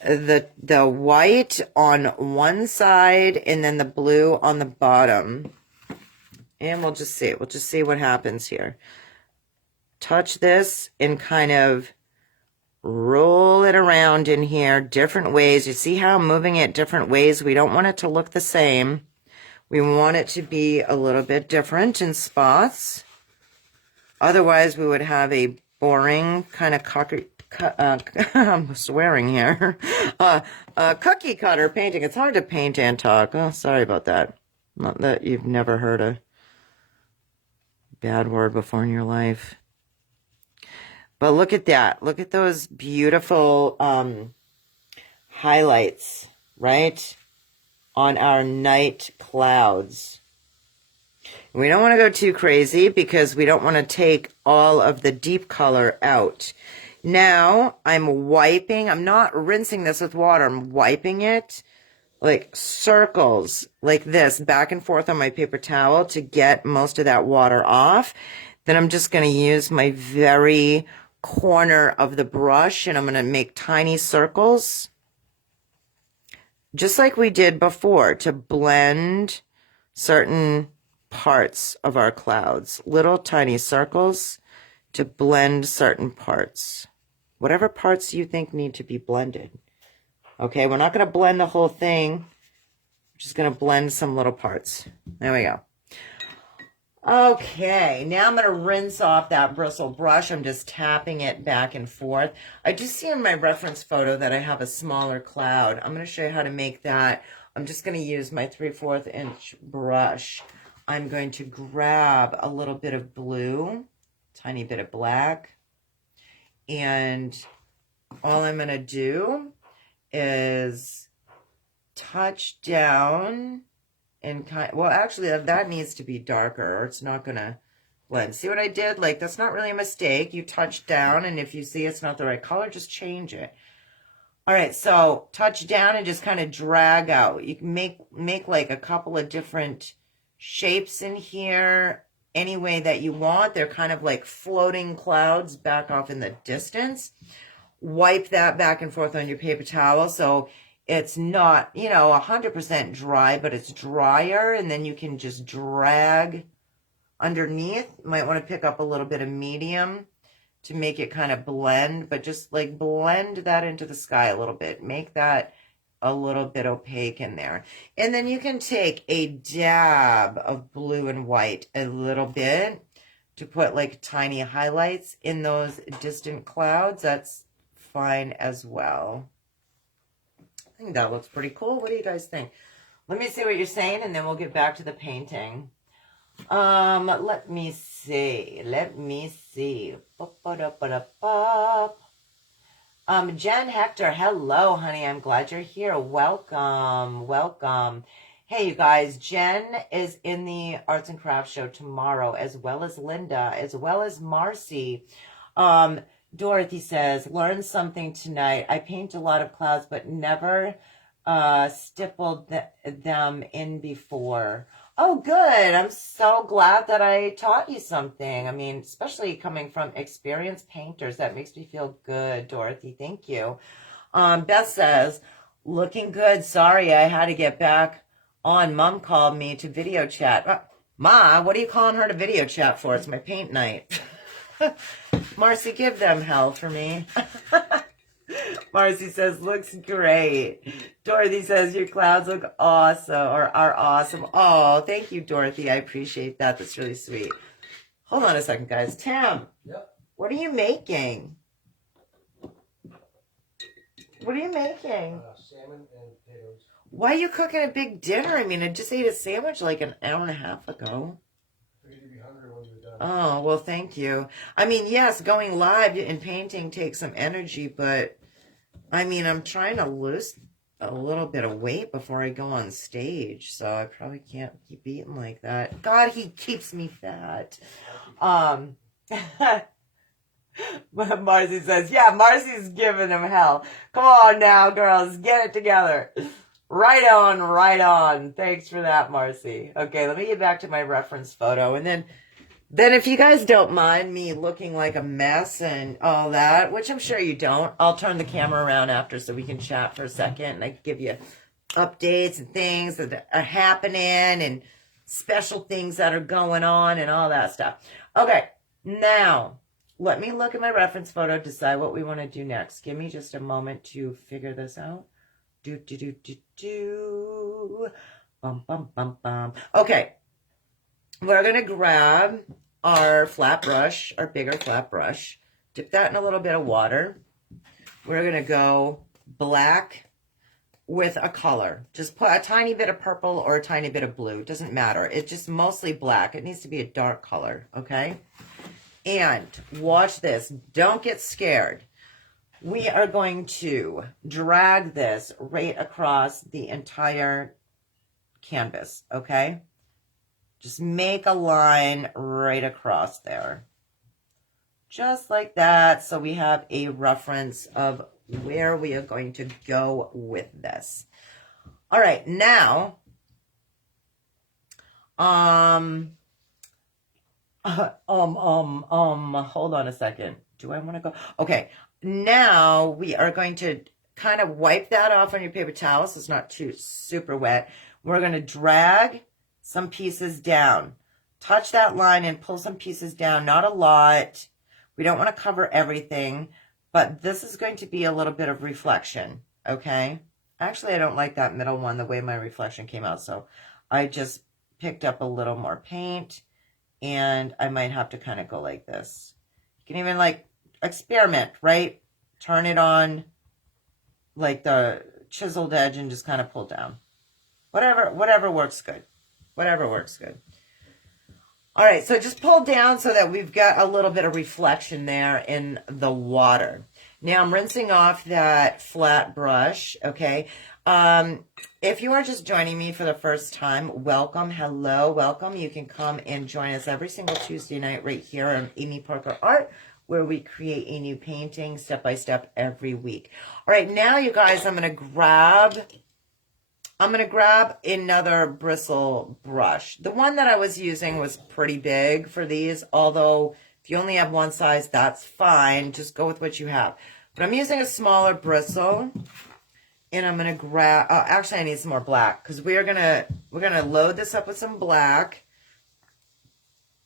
the white on one side and then the blue on the bottom. And we'll just see. We'll just see what happens here. Touch this and kind of roll it around in here different ways. You see how I'm moving it different ways? We don't want it to look the same. We want it to be a little bit different in spots. Otherwise, we would have a boring kind of I'm swearing here. Cookie cutter painting. It's hard to paint and talk. Oh, sorry about that. Not that you've never heard a bad word before in your life. But look at that. Look at those beautiful highlights, right? On our night clouds. We don't want to go too crazy because we don't want to take all of the deep color out. Now, I'm wiping. I'm not rinsing this with water. I'm wiping it like circles like this back and forth on my paper towel to get most of that water off. Then I'm just going to use my very corner of the brush and I'm going to make tiny circles just like we did before to blend certain parts of our clouds. Little tiny circles to blend certain parts. Whatever parts you think need to be blended. Okay, we're not going to blend the whole thing. We're just going to blend some little parts. There we go. Okay, now I'm going to rinse off that bristle brush. I'm just tapping it back and forth. I do see in my reference photo that I have a smaller cloud. I'm going to show you how to make that. I'm just going to use my 3/4 inch brush. I'm going to grab a little bit of blue, tiny bit of black, and all I'm going to do is touch down and well, actually, that needs to be darker or it's not going to blend. See what I did? Like, that's not really a mistake. You touch down, and if you see it's not the right color, just change it. All right, so touch down and just kind of drag out. You can make like a couple of different shapes in here any way that you want. They're kind of like floating clouds back off in the distance. Wipe that back and forth on your paper towel so it's not, 100% dry, but it's drier, and then you can just drag underneath. You might want to pick up a little bit of medium to make it kind of blend, but just like blend that into the sky a little bit. Make that a little bit opaque in there. And then you can take a dab of blue and white, a little bit, to put like tiny highlights in those distant clouds. That's fine as well. I think that looks pretty cool. What do you guys think? Let me see what you're saying, and then we'll get back to the painting. Let me see. Let me see. Ba-ba-da-ba-da-ba. Jen Hector, hello, honey. I'm glad you're here. Welcome. Welcome. Hey, you guys. Jen is in the Arts and Crafts show tomorrow, as well as Linda, as well as Marcy. Dorothy says, learn something tonight. I paint a lot of clouds, but never stippled them in before. Oh, good. I'm so glad that I taught you something. I mean, especially coming from experienced painters, that makes me feel good, Dorothy. Thank you. Beth says, looking good. Sorry, I had to get back on. Mom called me to video chat. Ma, what are you calling her to video chat for? It's my paint night. Marcy, give them hell for me. Marcy says, looks great. Dorothy says, your clouds look awesome, or are awesome. Oh, thank you, Dorothy. I appreciate that. That's really sweet. Hold on a second, guys. Tim, yep. What are you making? What are you making? Salmon and potatoes. Why are you cooking a big dinner? I mean, I just ate a sandwich like an hour and a half ago. You'd be hungry when you're done. Oh, well, thank you. I mean, yes, going live in painting takes some energy, but I mean, I'm trying to lose a little bit of weight before I go on stage, so I probably can't keep eating like that. God, he keeps me fat. Marcy says, yeah, Marcy's giving him hell. Come on now, girls, get it together. Right on, right on. Thanks for that, Marcy. Okay, let me get back to my reference photo, and then if you guys don't mind me looking like a mess and all that, which I'm sure you don't, I'll turn the camera around after so we can chat for a second, and I can give you updates and things that are happening and special things that are going on and all that stuff. Okay, now let me look at my reference photo, decide what we want to do next. Give me just a moment to figure this out. Bum, bum, bum, bum. Okay. We're going to grab our flat brush, our bigger flat brush, dip that in a little bit of water. We're going to go black with a color. Just put a tiny bit of purple or a tiny bit of blue. It doesn't matter. It's just mostly black. It needs to be a dark color, okay? And watch this. Don't get scared. We are going to drag this right across the entire canvas, okay? Just make a line right across there. Just like that, so we have a reference of where we are going to go with this. All right, now, hold on a second. Do I want to go? Okay, now we are going to kind of wipe that off on your paper towel so it's not too super wet. We're going to drag some pieces down. Touch that line and pull some pieces down. Not a lot. We don't want to cover everything, but this is going to be a little bit of reflection, okay? Actually, I don't like that middle one, the way my reflection came out, so I just picked up a little more paint, and I might have to kind of go like this. You can even, like, experiment, right? Turn it on, like the chiseled edge, and just kind of pull down. Whatever works good. Whatever works good. All right, so just pull down so that we've got a little bit of reflection there in the water. Now I'm rinsing off that flat brush, okay? If you are just joining me for the first time, welcome, hello, welcome. You can come and join us every single Tuesday night right here on Amy Parker Art, where we create a new painting step by step every week. All right, now you guys, I'm going to grab another bristle brush. The one that I was using was pretty big for these, although if you only have one size, that's fine. Just go with what you have. But I'm using a smaller bristle, and I'm going to grab, actually I need some more black, because we're going to load this up with some black.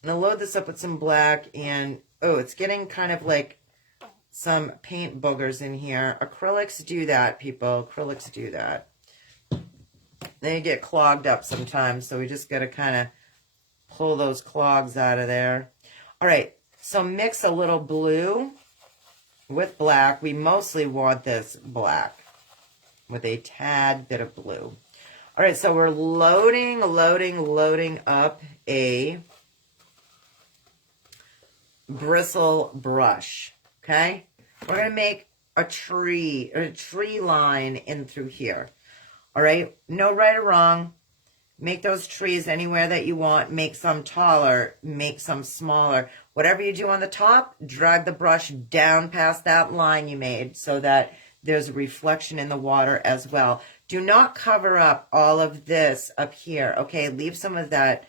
I'm going to load this up with some black, and, oh, it's getting kind of like some paint boogers in here. Acrylics do that, people. Acrylics do that. They get clogged up sometimes, so we just got to kind of pull those clogs out of there. All right, so mix a little blue with black. We mostly want this black with a tad bit of blue. All right, so we're loading up a bristle brush, okay? We're going to make a tree line in through here, all right? No right or wrong. Make those trees anywhere that you want. Make some taller, make some smaller. Whatever you do on the top, drag the brush down past that line you made so that there's a reflection in the water as well. Do not cover up all of this up here, okay? Leave some of that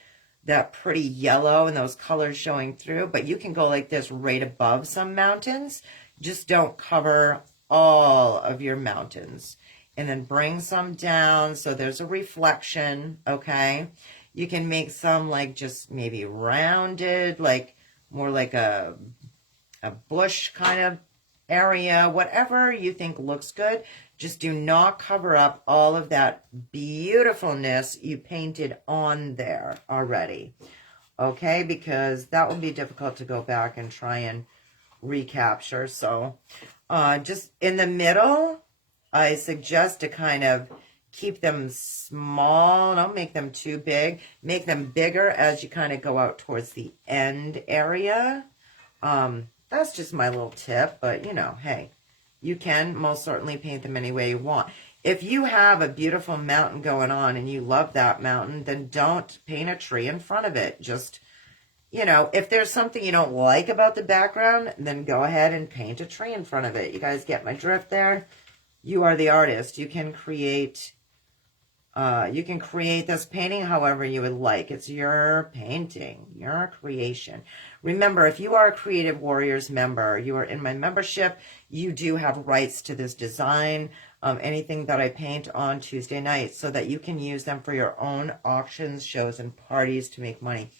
pretty yellow and those colors showing through, but you can go like this right above some mountains. Just don't cover all of your mountains. And then bring some down so there's a reflection, okay? You can make some like just maybe rounded, like more like a bush kind of area, whatever you think looks good. Just do not cover up all of that beautifulness you painted on there already, okay? Because that will be difficult to go back and try and recapture. So just in the middle, I suggest to kind of keep them small. Don't make them too big. Make them bigger as you kind of go out towards the end area. That's just my little tip, but you know, hey, you can most certainly paint them any way you want. If you have a beautiful mountain going on and you love that mountain, then don't paint a tree in front of it. Just, you know, if there's something you don't like about the background, then go ahead and paint a tree in front of it. You guys get my drift there? You are the artist. You can create this painting however you would like. It's your painting, your creation. Remember, if you are a Creative Warriors member, you are in my membership, you do have rights to this design, anything that I paint on Tuesday nights, so that you can use them for your own auctions, shows, and parties to make money.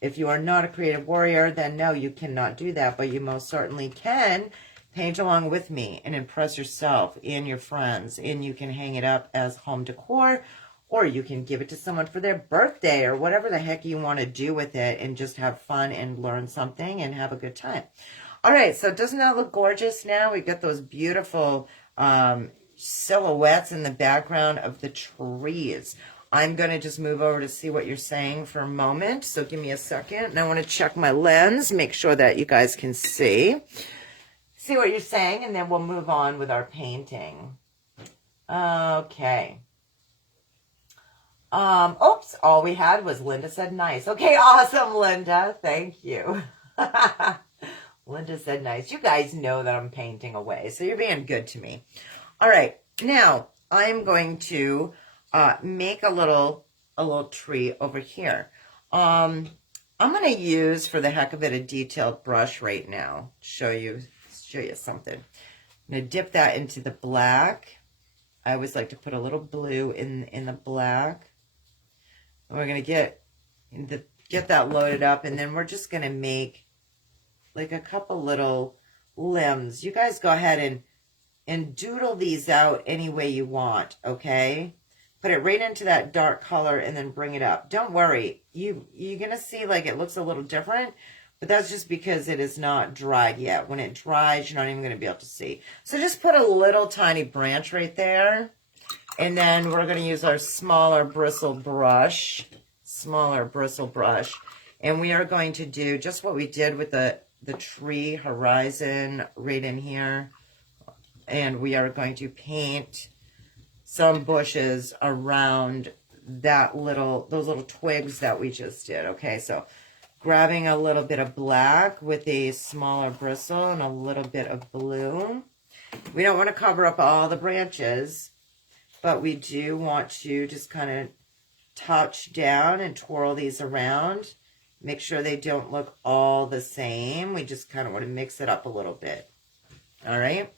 If you are not a Creative Warrior, then no, you cannot do that, but you most certainly can paint along with me and impress yourself and your friends, and you can hang it up as home decor, or you can give it to someone for their birthday or whatever the heck you want to do with it and just have fun and learn something and have a good time. All right, so doesn't that look gorgeous now? We've got those beautiful silhouettes in the background of the trees. I'm going to just move over to see what you're saying for a moment, so give me a second. And I want to check my lens, make sure that you guys can see what you're saying, and then we'll move on with our painting. Okay. Oops, all we had was Linda said nice. Okay, awesome, Linda. Thank you. Linda said nice. You guys know that I'm painting away, so you're being good to me. All right, now I'm going to make a little tree over here. I'm going to use, for the heck of it, a detailed brush right now to show you something. I'm going to dip that into the black. I always like to put a little blue in the black. And we're going to get that loaded up, and then we're just going to make like a couple little limbs. You guys go ahead and doodle these out any way you want, okay? Put it right into that dark color and then bring it up. Don't worry. You're going to see like it looks a little different, but that's just because it is not dried yet. When it dries, you're not even going to be able to see. So just put a little tiny branch right there. And then we're going to use our smaller bristle brush. And we are going to do just what we did with the tree horizon right in here. And we are going to paint some bushes around those little twigs that we just did. Okay, so grabbing a little bit of black with a smaller bristle and a little bit of blue. We don't want to cover up all the branches, but we do want to just kind of touch down and twirl these around. Make sure they don't look all the same. We just kind of want to mix it up a little bit. All right.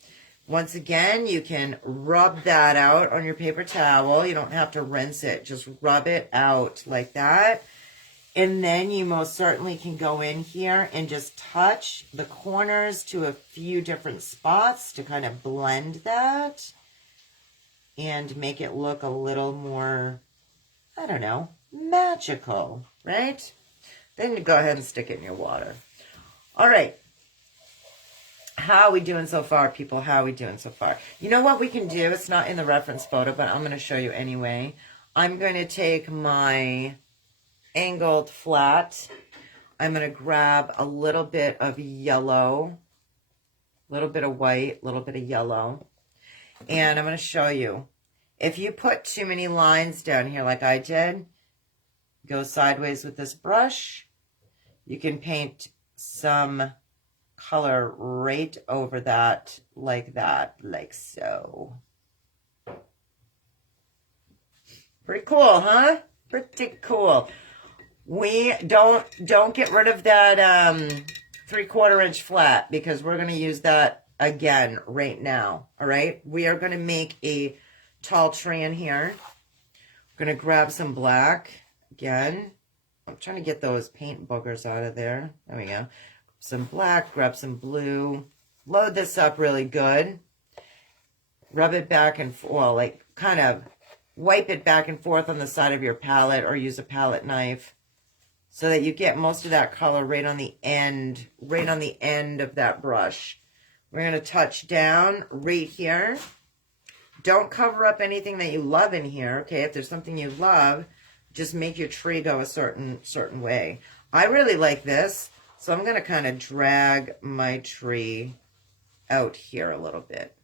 Once again, you can rub that out on your paper towel. You don't have to rinse it. Just rub it out like that. And then you most certainly can go in here and just touch the corners to a few different spots to kind of blend that and make it look a little more, I don't know, magical, right? Then you go ahead and stick it in your water. All right. How are we doing so far, people? How are we doing so far? You know what we can do? It's not in the reference photo, but I'm going to show you anyway. I'm going to take my angled flat. I'm going to grab a little bit of yellow, a little bit of white, a little bit of yellow. And I'm going to show you. If you put too many lines down here like I did, go sideways with this brush. You can paint some color right over that, like so. Pretty cool, huh? Pretty cool. We don't get rid of that 3/4 inch flat because we're going to use that again right now. All right. We are going to make a tall tree in here. We're going to grab some black again. I'm trying to get those paint boogers out of there. There we go. Some black, grab some blue. Load this up really good. Rub it back and forth, well, like kind of wipe it back and forth on the side of your palette or use a palette knife so that you get most of that color right on the end of that brush. We're going to touch down right here. Don't cover up anything that you love in here, okay? If there's something you love, just make your tree go a certain way. I really like this, so I'm going to kind of drag my tree out here a little bit.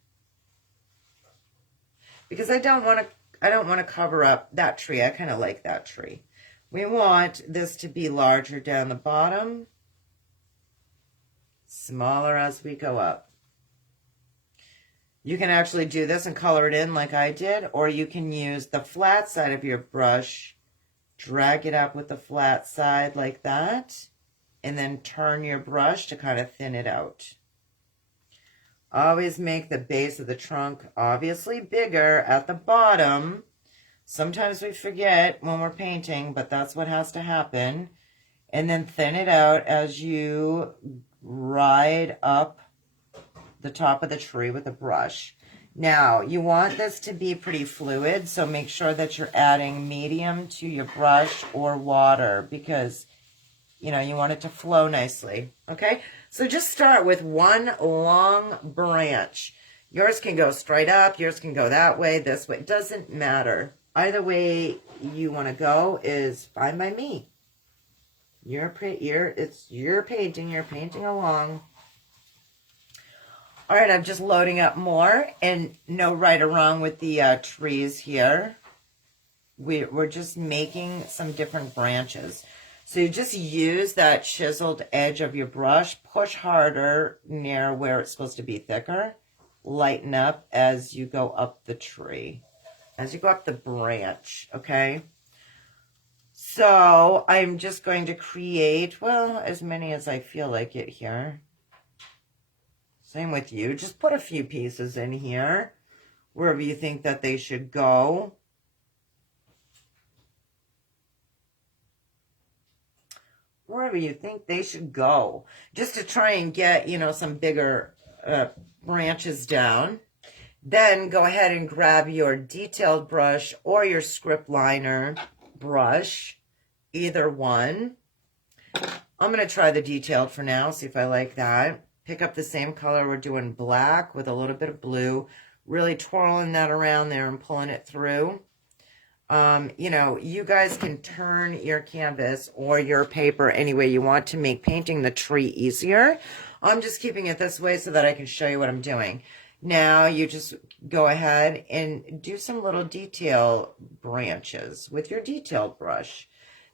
Because I don't want to cover up that tree. I kind of like that tree. We want this to be larger down the bottom, smaller as we go up. You can actually do this and color it in like I did, or you can use the flat side of your brush, drag it up with the flat side like that, and then turn your brush to kind of thin it out. Always make the base of the trunk obviously bigger at the bottom. Sometimes we forget when we're painting, but that's what has to happen. And then thin it out as you ride up the top of the tree with a brush. Now, you want this to be pretty fluid, so make sure that you're adding medium to your brush or water because, you know, you want it to flow nicely, okay? So just start with one long branch. Yours can go straight up, yours can go that way, this way. It doesn't matter. Either way you want to go is fine by me. It's your painting, you're painting along. All right, I'm just loading up more, and no right or wrong with the trees here. We're just making some different branches. So you just use that chiseled edge of your brush, push harder near where it's supposed to be thicker, lighten up as you go up the tree, as you go up the branch, okay? So I'm just going to create, well, as many as I feel like it here. Same with you. Just put a few pieces in here, wherever you think that they should go. Wherever you think they should go. Just to try and get, you know, some bigger branches down. Then go ahead and grab your detailed brush or your script liner brush. Either one. I'm going to try the detailed for now, see if I like that. Pick up the same color. We're doing black with a little bit of blue. Really twirling that around there and pulling it through. You know, you guys can turn your canvas or your paper any way you want to make painting the tree easier. I'm just keeping it this way so that I can show you what I'm doing. Now you just go ahead and do some little detail branches with your detailed brush.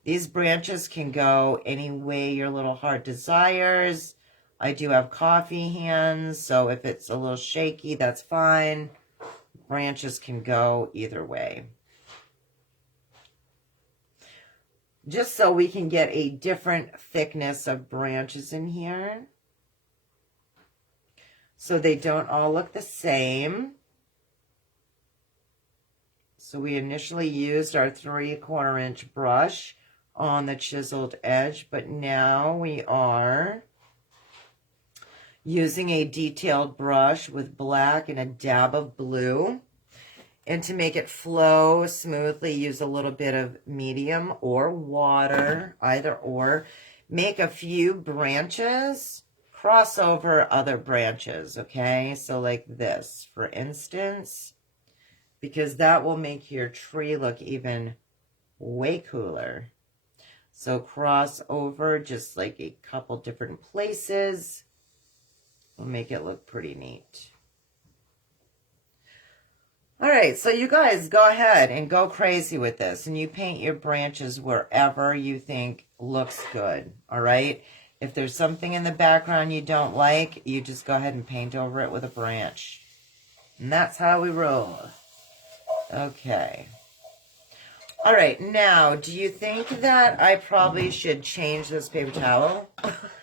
These branches can go any way your little heart desires. I do have coffee hands, so if it's a little shaky, that's fine. Branches can go either way. Just so we can get a different thickness of branches in here. So they don't all look the same. So we initially used our 3/4 inch brush on the chiseled edge, but now we are using a detailed brush with black and a dab of blue. And to make it flow smoothly, use a little bit of medium or water, either or. Make a few branches, cross over other branches, okay? So like this, for instance, because that will make your tree look even way cooler. So cross over just like a couple different places. Will make it look pretty neat. All right, so you guys go ahead and go crazy with this, and you paint your branches wherever you think looks good, all right? If there's something in the background you don't like, you just go ahead and paint over it with a branch. And that's how we roll. Okay. All right, now, do you think that I probably should change this paper towel?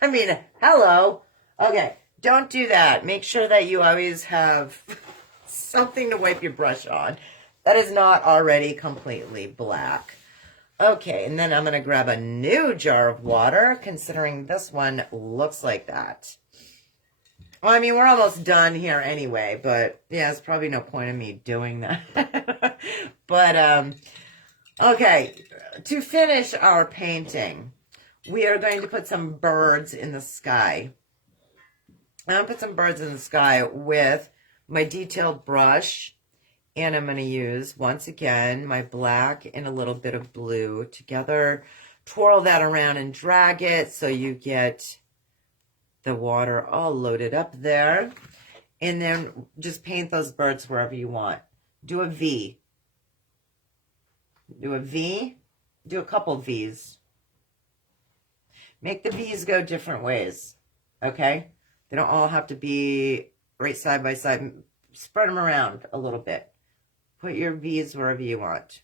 I mean, hello. Okay, don't do that. Make sure that you always have something to wipe your brush on that is not already completely black. Okay, and then I'm going to grab a new jar of water, considering this one looks like that. Well, I mean, we're almost done here anyway, but yeah, there's probably no point in me doing that. But, okay, to finish our painting, we are going to put some birds in the sky. I'm going to put some birds in the sky with my detailed brush, and I'm going to use, once again, my black and a little bit of blue together. Twirl that around and drag it so you get the water all loaded up there. And then just paint those birds wherever you want. Do a V. Do a V. Do a couple Vs. Make the Vs go different ways, okay? They don't all have to be right side by side. Spread them around a little bit. Put your V's wherever you want.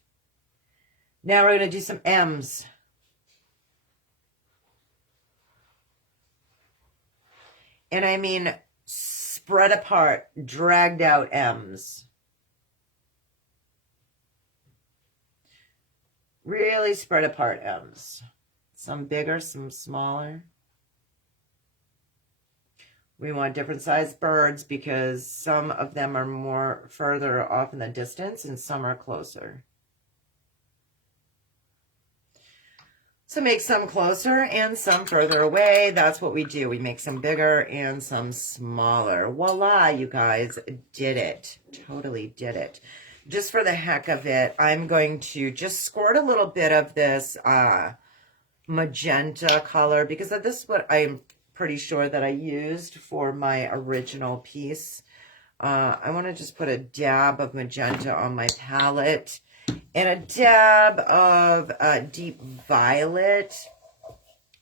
Now we're going to do some M's. And I mean spread apart, dragged out M's. Really spread apart M's. Some bigger, some smaller. We want different sized birds because some of them are more further off in the distance and some are closer. So make some closer and some further away. That's what we do. We make some bigger and some smaller. Voila, you guys did it. Totally did it. Just for the heck of it, I'm going to just squirt a little bit of this magenta color because this is what I'm pretty sure that I used for my original piece. I want to just put a dab of magenta on my palette and a dab of deep violet.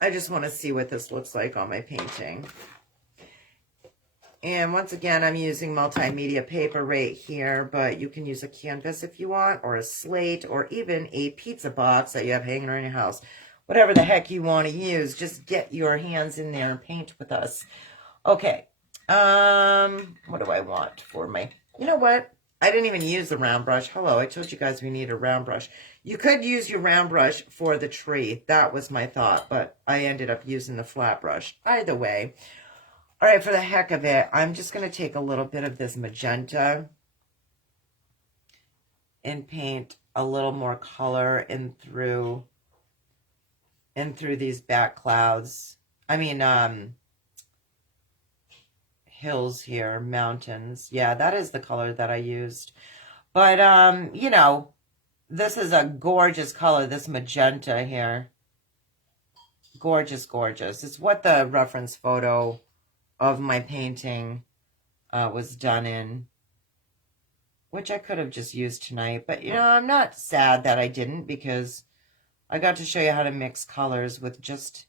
I just want to see what this looks like on my painting. And once again, I'm using multimedia paper right here, but you can use a canvas if you want, or a slate, or even a pizza box that you have hanging around your house. Whatever the heck you want to use, just get your hands in there and paint with us. Okay, what do I want for my, you know what? I didn't even use the round brush. Hello, I told you guys we need a round brush. You could use your round brush for the tree. That was my thought, but I ended up using the flat brush. Either way. All right, for the heck of it, I'm just going to take a little bit of this magenta and paint a little more color in through these back clouds. I mean, hills here, mountains. Yeah, that is the color that I used. But, you know, this is a gorgeous color, this magenta here. Gorgeous, gorgeous. It's what the reference photo of my painting was done in, which I could have just used tonight. But, you know, I'm not sad that I didn't because I got to show you how to mix colors with just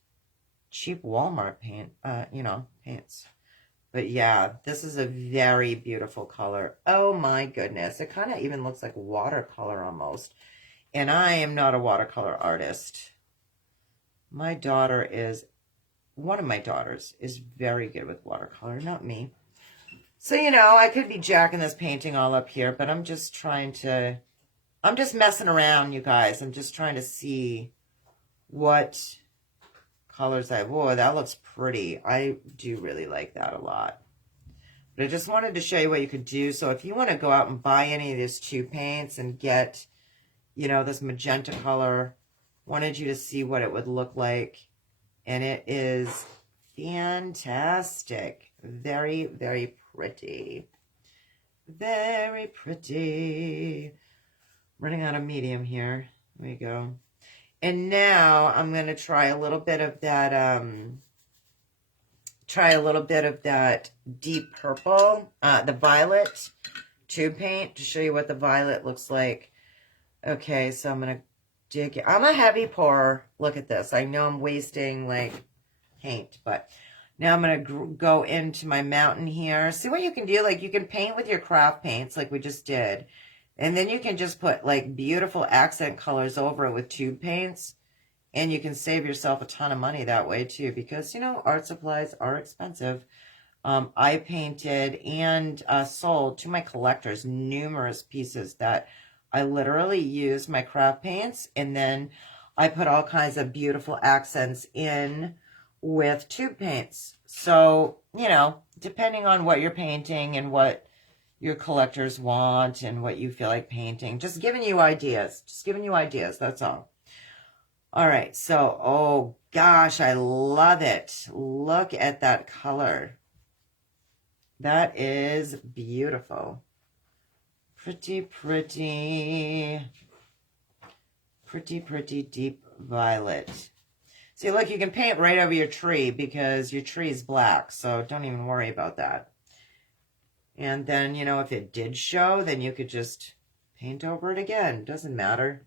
cheap Walmart paint, you know, paints. But yeah, this is a very beautiful color. Oh my goodness. It kind of even looks like watercolor almost. And I am not a watercolor artist. My daughter is, one of my daughters is very good with watercolor, not me. So, you know, I could be jacking this painting all up here, but I'm just trying to, I'm just messing around, you guys. I'm just trying to see what colors I have. Whoa, that looks pretty. I do really like that a lot. But I just wanted to show you what you could do. So if you want to go out and buy any of these two paints and get, you know, this magenta color, wanted you to see what it would look like. And it is fantastic. Very, very pretty. Very pretty. Running out of medium here. There we go. And now I'm going to try a little bit of that, deep purple, the violet tube paint to show you what the violet looks like. Okay, so I'm going to dig it. I'm a heavy pourer. Look at this. I know I'm wasting like paint, but now I'm going to go into my mountain here. See what you can do? Like you can paint with your craft paints like we just did. And then you can just put like beautiful accent colors over it with tube paints. And you can save yourself a ton of money that way too, because, you know, art supplies are expensive. I painted and sold to my collectors numerous pieces that I literally use my craft paints. And then I put all kinds of beautiful accents in with tube paints. So, you know, depending on what you're painting and what your collectors want and what you feel like painting, just giving you ideas, that's all. All right, so oh gosh, I love it. Look at that color. That is beautiful. Pretty deep violet. See, look, you can paint right over your tree because your tree is black, so don't even worry about that. And then, you know, if it did show, then you could just paint over it again. Doesn't matter.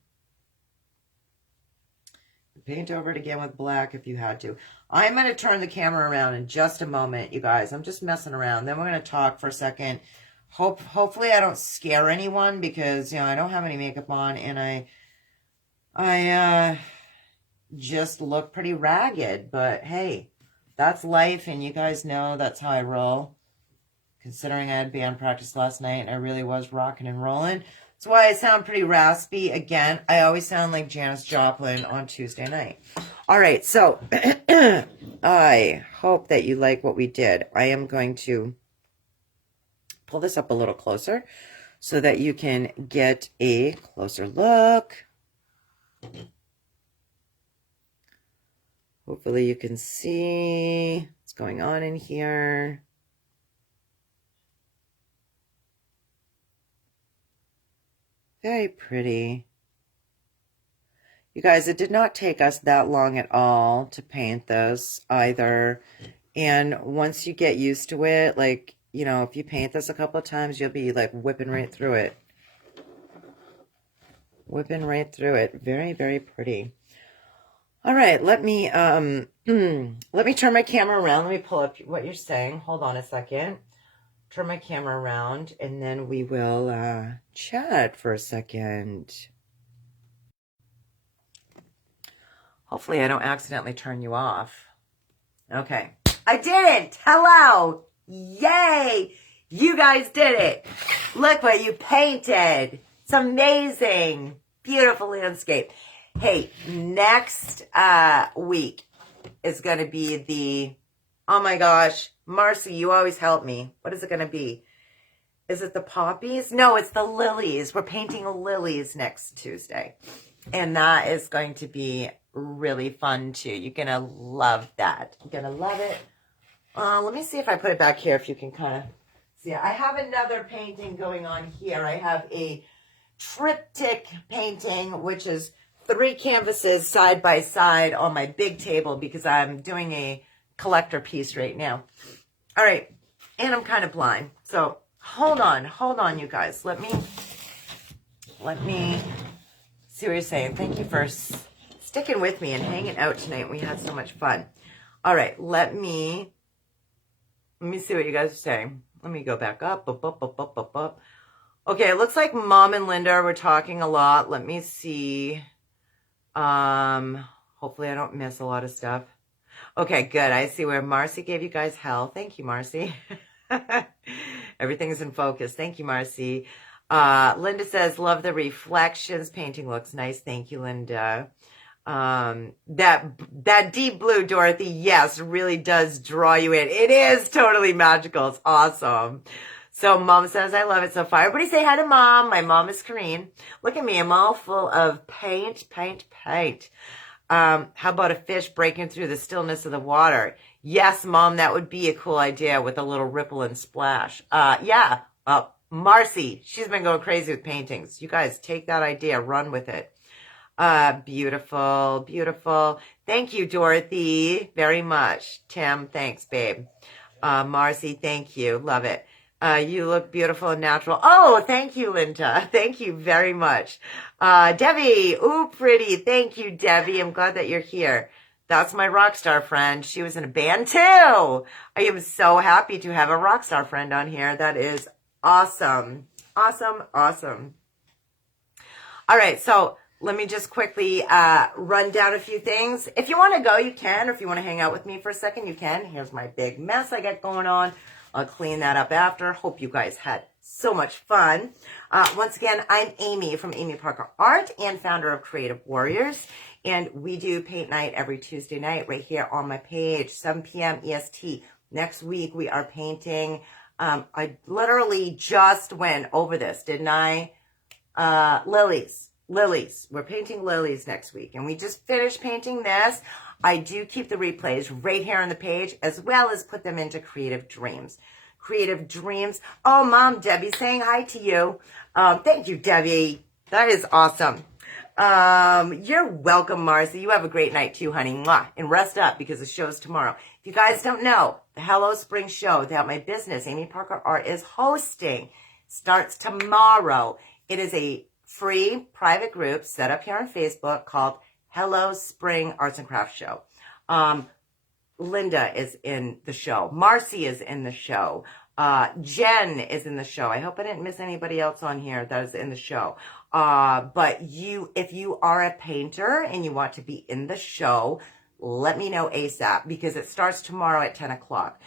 Paint over it again with black if you had to. I'm going to turn the camera around in just a moment, you guys. I'm just messing around. Then we're going to talk for a second. Hopefully I don't scare anyone because, you know, I don't have any makeup on and I just look pretty ragged. But hey, that's life and you guys know that's how I roll. Considering I had band practice last night and I really was rocking and rolling. That's why I sound pretty raspy. Again, I always sound like Janis Joplin on Tuesday night. All right, so I hope that you like what we did. I am going to pull this up a little closer so that you can get a closer look. Hopefully you can see what's going on in here. Very pretty. You guys, it did not take us that long at all to paint this either. And once you get used to it, like, you know, if you paint this a couple of times, you'll be like whipping right through it. Whipping right through it. Very, very pretty. All right, let me turn my camera around. Let me pull up what you're saying. Hold on a second. Turn my camera around and then we will chat for a second. Hopefully I don't accidentally turn you off. Okay. I didn't! Hello! Yay! You guys did it! Look what you painted! It's amazing! Beautiful landscape. Hey, next week is going to be the... Oh my gosh, Marcy, you always help me. What is it going to be? Is it the poppies? No, it's the lilies. We're painting lilies next Tuesday. And that is going to be really fun too. You're going to love that. You're going to love it. Let me see if I put it back here if you can kind of see. I have another painting going on here. I have a triptych painting, which is 3 canvases side by side on my big table because I'm doing a collector piece right now. All right, and I'm kind of blind, so hold on, you guys. Let me see what you're saying. Thank you for sticking with me and hanging out tonight. We had so much fun. All right, let me see what you guys are saying. Let me go back up. Okay, it looks like Mom and Linda were talking a lot. Let me see. Hopefully I don't miss a lot of stuff. Okay, good. I see where Marcy gave you guys hell. Thank you, Marcy. Everything's in focus. Thank you, Marcy. Linda says, love the reflections. Painting looks nice. Thank you, Linda. That deep blue, Dorothy, yes, really does draw you in. It is totally magical. It's awesome. So Mom says, I love it so far. Everybody say hi to Mom. My mom is Korean. Look at me. I'm all full of paint. How about a fish breaking through the stillness of the water? Yes, Mom, that would be a cool idea with a little ripple and splash. Yeah. Marcy, she's been going crazy with paintings. You guys take that idea, run with it. Beautiful, beautiful. Thank you, Dorothy, very much. Tim, thanks, babe. Marcy, thank you. Love it. You look beautiful and natural. Oh, thank you, Linda. Thank you very much. Debbie, ooh, pretty. Thank you, Debbie. I'm glad that you're here. That's my rock star friend. She was in a band too. I am so happy to have a rock star friend on here. That is awesome. Awesome, awesome. All right, so let me just quickly run down a few things. If you want to go, you can. Or if you want to hang out with me for a second, you can. Here's my big mess I got going on. I'll clean that up after. Hope you guys had so much fun. Once again, I'm Amy from Amy Parker Art and founder of Creative Warriors. And we do paint night every Tuesday night right here on my page, 7 p.m. EST. Next week, we are painting. I literally just went over this, didn't I? Lilies. We're painting lilies next week. And we just finished painting this. I do keep the replays right here on the page, as well as put them into Creative Dreams. Creative Dreams. Oh, Mom, Debbie saying hi to you. Thank you, Debbie. That is awesome. You're welcome, Marcy. You have a great night too, honey. Mwah. And rest up because the show's tomorrow. If you guys don't know, the Hello Spring show that my business, Amy Parker Art, is hosting starts tomorrow. It is a free private group set up here on Facebook called Hello Spring Arts and Crafts Show. Linda is in the show. Marcy is in the show. Jen is in the show. I hope I didn't miss anybody else on here that is in the show. But if you are a painter and you want to be in the show, let me know ASAP because it starts tomorrow at 10 o'clock.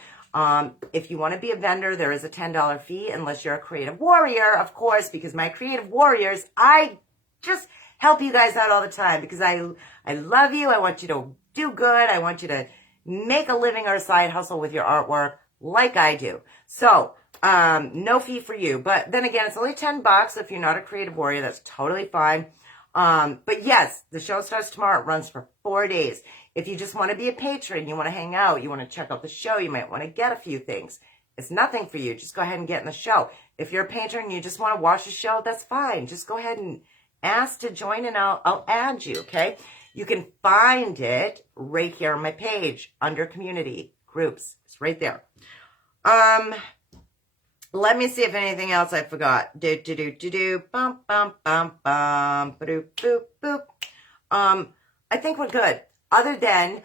If you want to be a vendor, there is a $10 fee unless you're a creative warrior, of course, because my creative warriors, I just help you guys out all the time because I love you. I want you to do good. I want you to make a living or a side hustle with your artwork like I do. So, no fee for you. But then again, it's only $10 if you're not a creative warrior. That's totally fine. But yes, the show starts tomorrow. It runs for 4 days. If you just want to be a patron, you want to hang out, you want to check out the show, you might want to get a few things. It's nothing for you. Just go ahead and get in the show. If you're a painter and you just want to watch the show, that's fine. Just go ahead and ask to join and I'll add you, okay? You can find it right here on my page under community groups. It's right there. Let me see if anything else I forgot. Bum, bum, bum, bum, ba-doop, boop, boop. I think we're good. Other than,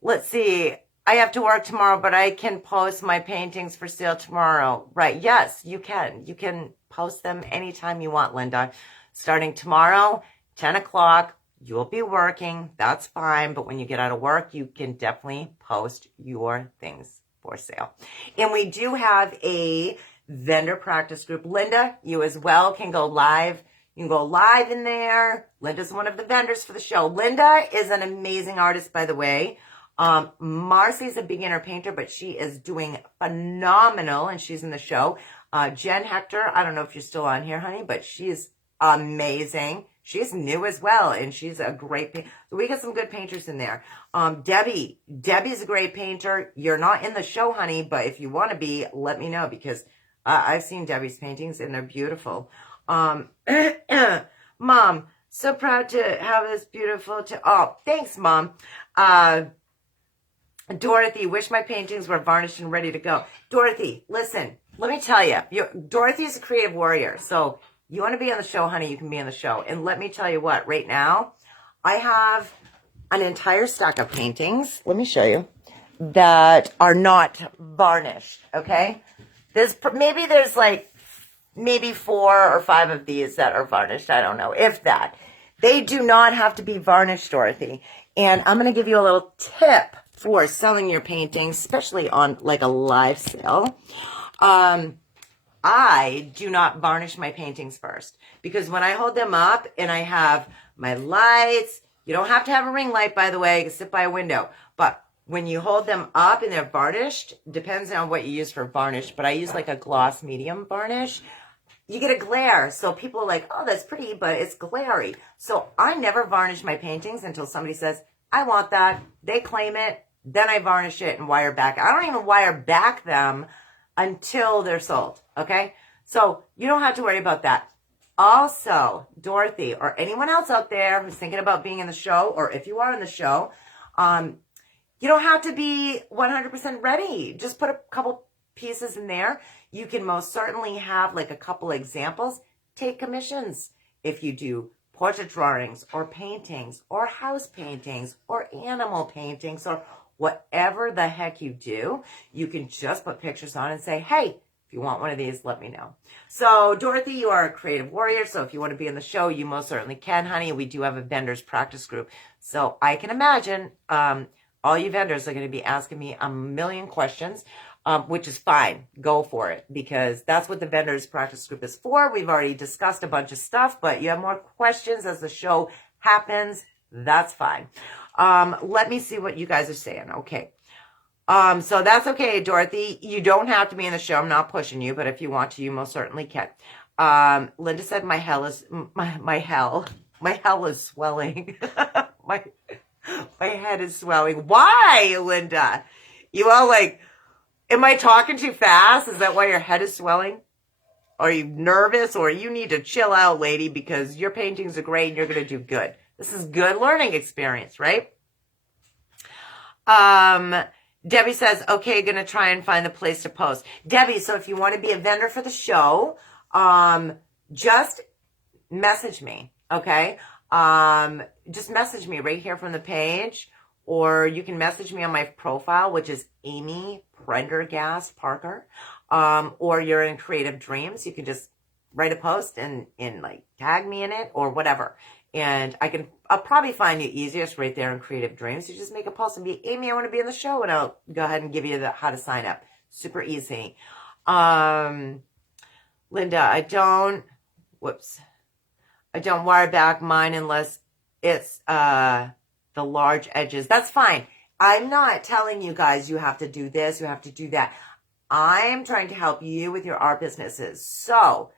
let's see, I have to work tomorrow, but I can post my paintings for sale tomorrow. Right, yes, you can. You can post them anytime you want, Linda. Starting tomorrow, 10 o'clock, you'll be working. That's fine, but when you get out of work, you can definitely post your things for sale. And we do have a vendor practice group. Linda, you as well can go live. You can go live in there. Linda's one of the vendors for the show. Linda is an amazing artist, by the way. Marcy's a beginner painter, but she is doing phenomenal, and she's in the show. Jen Hector, I don't know if you're still on here, honey, but she is amazing. She's new as well, and she's a great painter. So we got some good painters in there. Debbie's a great painter. You're not in the show, honey, but if you want to be, let me know, because I've seen Debbie's paintings, and they're beautiful. Mom, so proud to have this beautiful, oh, thanks, Mom. Dorothy, wish my paintings were varnished and ready to go. Dorothy, listen, let me tell you, Dorothy's a creative warrior, so you want to be on the show, honey, you can be on the show. And let me tell you what, right now, I have an entire stack of paintings, let me show you, that are not varnished, okay? There's maybe 4 or 5 of these that are varnished, I don't know, if that. They do not have to be varnished, Dorothy. And I'm going to give you a little tip for selling your paintings, especially on like a live sale. I do not varnish my paintings first, because when I hold them up and I have my lights, you don't have to have a ring light, by the way, you can sit by a window, but when you hold them up and they're varnished, depends on what you use for varnish, but I use like a gloss medium varnish, you get a glare. So people are like, oh, that's pretty, but it's glary. So I never varnish my paintings until somebody says, I want that. They claim it. Then I varnish it and wire back. I don't even wire back them until they're sold. Okay. So you don't have to worry about that. Also, Dorothy or anyone else out there who's thinking about being in the show, or if you are in the show, you don't have to be 100% ready. Just put a couple pieces in there. You can most certainly have like a couple examples. Take commissions. If you do portrait drawings or paintings or house paintings or animal paintings or whatever the heck you do, you can just put pictures on and say, hey, if you want one of these, let me know. So, Dorothy, you are a creative warrior. So if you want to be in the show, you most certainly can, honey. We do have a vendors practice group. So I can imagine all you vendors are going to be asking me a million questions, which is fine. Go for it, because that's what the vendors practice group is for. We've already discussed a bunch of stuff, but you have more questions as the show happens. That's fine. Let me see what you guys are saying. Okay. So that's okay, Dorothy. You don't have to be in the show. I'm not pushing you, but if you want to, you most certainly can. Linda said my hell is swelling. my head is swelling. Why, Linda? You all like, am I talking too fast? Is that why your head is swelling? Are you nervous, or you need to chill out, lady, because your paintings are great and you're going to do good. This is good learning experience, right? Debbie says, okay, going to try and find the place to post. Debbie, so if you want to be a vendor for the show, just message me, okay? Just message me right here from the page, or you can message me on my profile, which is Amy Prendergast Parker, or you're in Creative Dreams. You can just write a post and like tag me in it or whatever. And I'll probably find you easiest right there in Creative Dreams. You just make a post and be, Amy, I want to be in the show, and I'll go ahead and give you how to sign up. Super easy. Linda, I don't wire back mine unless it's the large edges. That's fine. I'm not telling you guys you have to do this, you have to do that. I'm trying to help you with your art businesses. So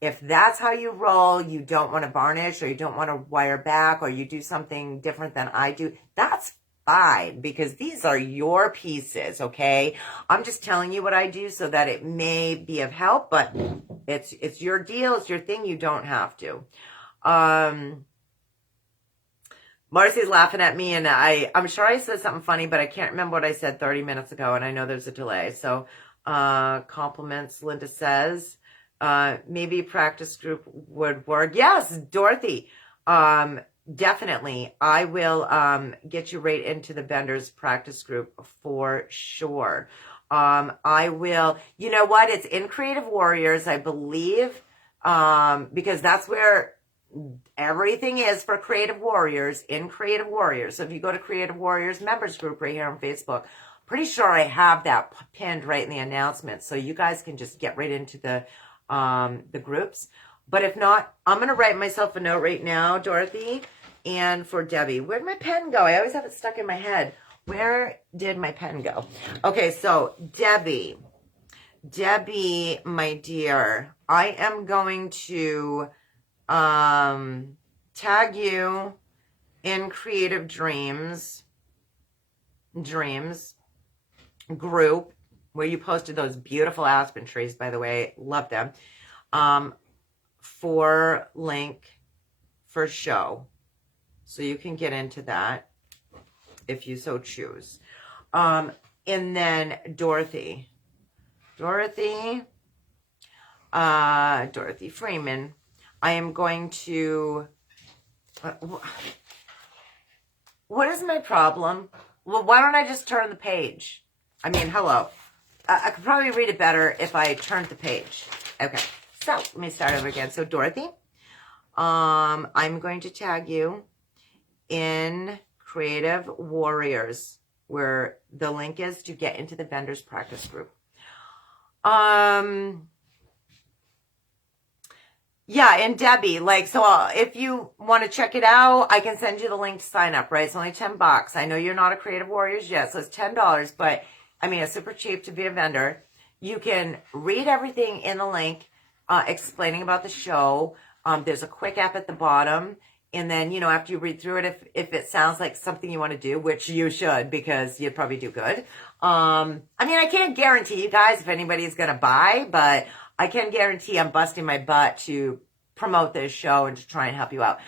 if that's how you roll, you don't want to varnish, or you don't want to wire back, or you do something different than I do, that's fine, because these are your pieces, okay? I'm just telling you what I do so that it may be of help, but it's your deal, it's your thing, you don't have to. Marcy's laughing at me, and I'm sure I said something funny, but I can't remember what I said 30 minutes ago, and I know there's a delay. So, compliments, Linda says. Maybe practice group would work. Yes, Dorothy. Definitely. I will get you right into the vendors practice group for sure. I will, you know what? It's in Creative Warriors, I believe, because that's where everything is for Creative Warriors, in Creative Warriors. So if you go to Creative Warriors members group right here on Facebook, pretty sure I have that pinned right in the announcement. So you guys can just get right into the groups. But if not, I'm going to write myself a note right now, Dorothy, and for Debbie. Where'd my pen go? I always have it stuck in my head. Where did my pen go? Okay, so Debbie, my dear, I am going to tag you in Creative Dreams group, where you posted those beautiful aspen trees, by the way. Love them. For link for show. So you can get into that if you so choose. And then Dorothy Freeman, I am going to, what is my problem? Well, why don't I just turn the page? I mean, hello. I could probably read it better if I turned the page. Okay, so let me start over again. So Dorothy, I'm going to tag you in Creative Warriors, where the link is to get into the vendors practice group. Yeah, and Debbie, like, so if you want to check it out, I can send you the link to sign up, right? It's only $10. I know you're not a Creative Warriors yet, so it's $10, but I mean, it's super cheap to be a vendor. You can read everything in the link, explaining about the show. There's a quick app at the bottom, And then, after you read through it, if it sounds like something you want to do, which you should, because you'd probably do good. I can't guarantee you guys if anybody's going to buy, but I can guarantee I'm busting my butt to promote this show and to try and help you out.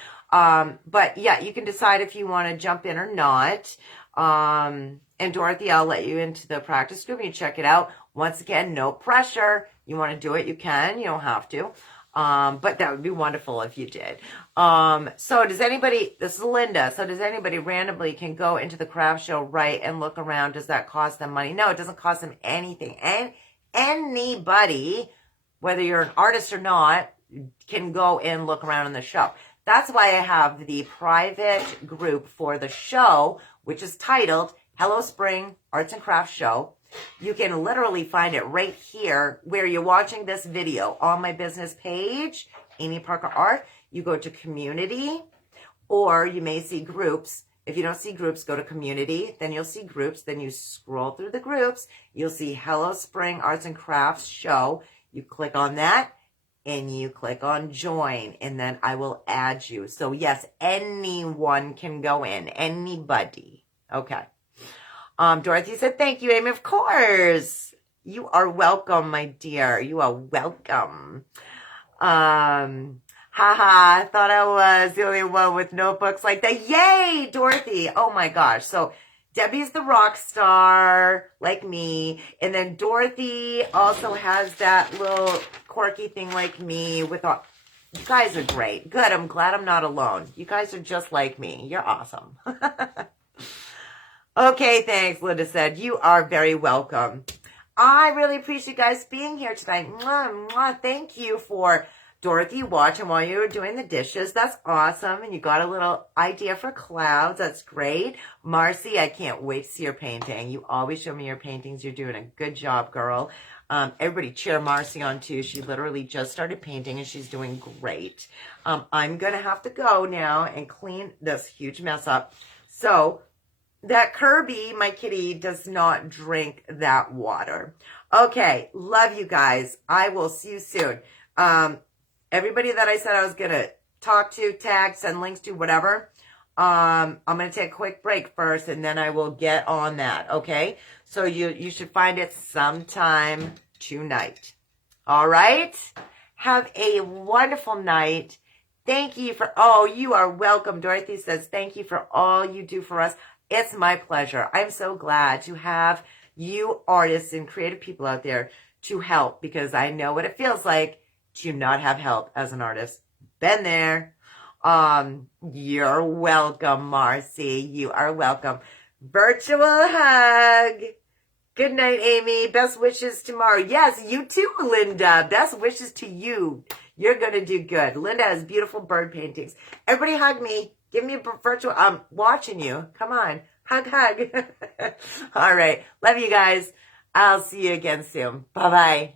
But yeah, you can decide if you want to jump in or not. And Dorothy, I'll let you into the practice group and you check it out. Once again, no pressure. You want to do it, you can. You don't have to. But that would be wonderful if you did. So does anybody, this is Linda, so does anybody randomly can go into the craft show, right, and look around? Does that cost them money? No, it doesn't cost them anything. And anybody, whether you're an artist or not, can go and look around in the show. That's why I have the private group for the show, which is titled Hello Spring Arts and Crafts Show. You can literally find it right here where you're watching this video on my business page, Amy Parker Art. You go to community, or you may see groups. If you don't see groups, go to community, then you'll see groups. Then you scroll through the groups. You'll see Hello Spring Arts and Crafts Show. You click on that and you click on join, and then I will add you. So yes, anyone can go in, anybody. Okay. Dorothy said, thank you, Amy. Of course. You are welcome, my dear. You are welcome. I thought I was the only one with notebooks like that. Yay, Dorothy. Oh my gosh. So Debbie's the rock star, like me. And then Dorothy also has that little quirky thing like me with all. You guys are great. Good. I'm glad I'm not alone. You guys are just like me. You're awesome. Okay, thanks, Linda said. You are very welcome. I really appreciate you guys being here tonight. Mwah, mwah. Thank you for Dorothy watching while you were doing the dishes. That's awesome. And you got a little idea for clouds. That's great. Marcy, I can't wait to see your painting. You always show me your paintings. You're doing a good job, girl. Everybody cheer Marcy on too. She literally just started painting and she's doing great. I'm going to have to go now and clean this huge mess up. So that Kirby, my kitty, does not drink that water. Okay, love you guys. I will see you soon. Everybody that I said I was going to talk to, tag, send links to, whatever, I'm going to take a quick break first, and then I will get on that, okay? So you should find it sometime tonight. All right? Have a wonderful night. Thank you for, you are welcome. Dorothy says, thank you for all you do for us. It's my pleasure. I'm so glad to have you artists and creative people out there to help, because I know what it feels like to not have help as an artist. Been there. You're welcome, Marcy. You are welcome. Virtual hug. Good night, Amy. Best wishes tomorrow. Yes, you too, Linda. Best wishes to you. You're going to do good. Linda has beautiful bird paintings. Everybody hug me. Give me a virtual, I'm watching you. Come on. Hug, hug. All right. Love you guys. I'll see you again soon. Bye-bye.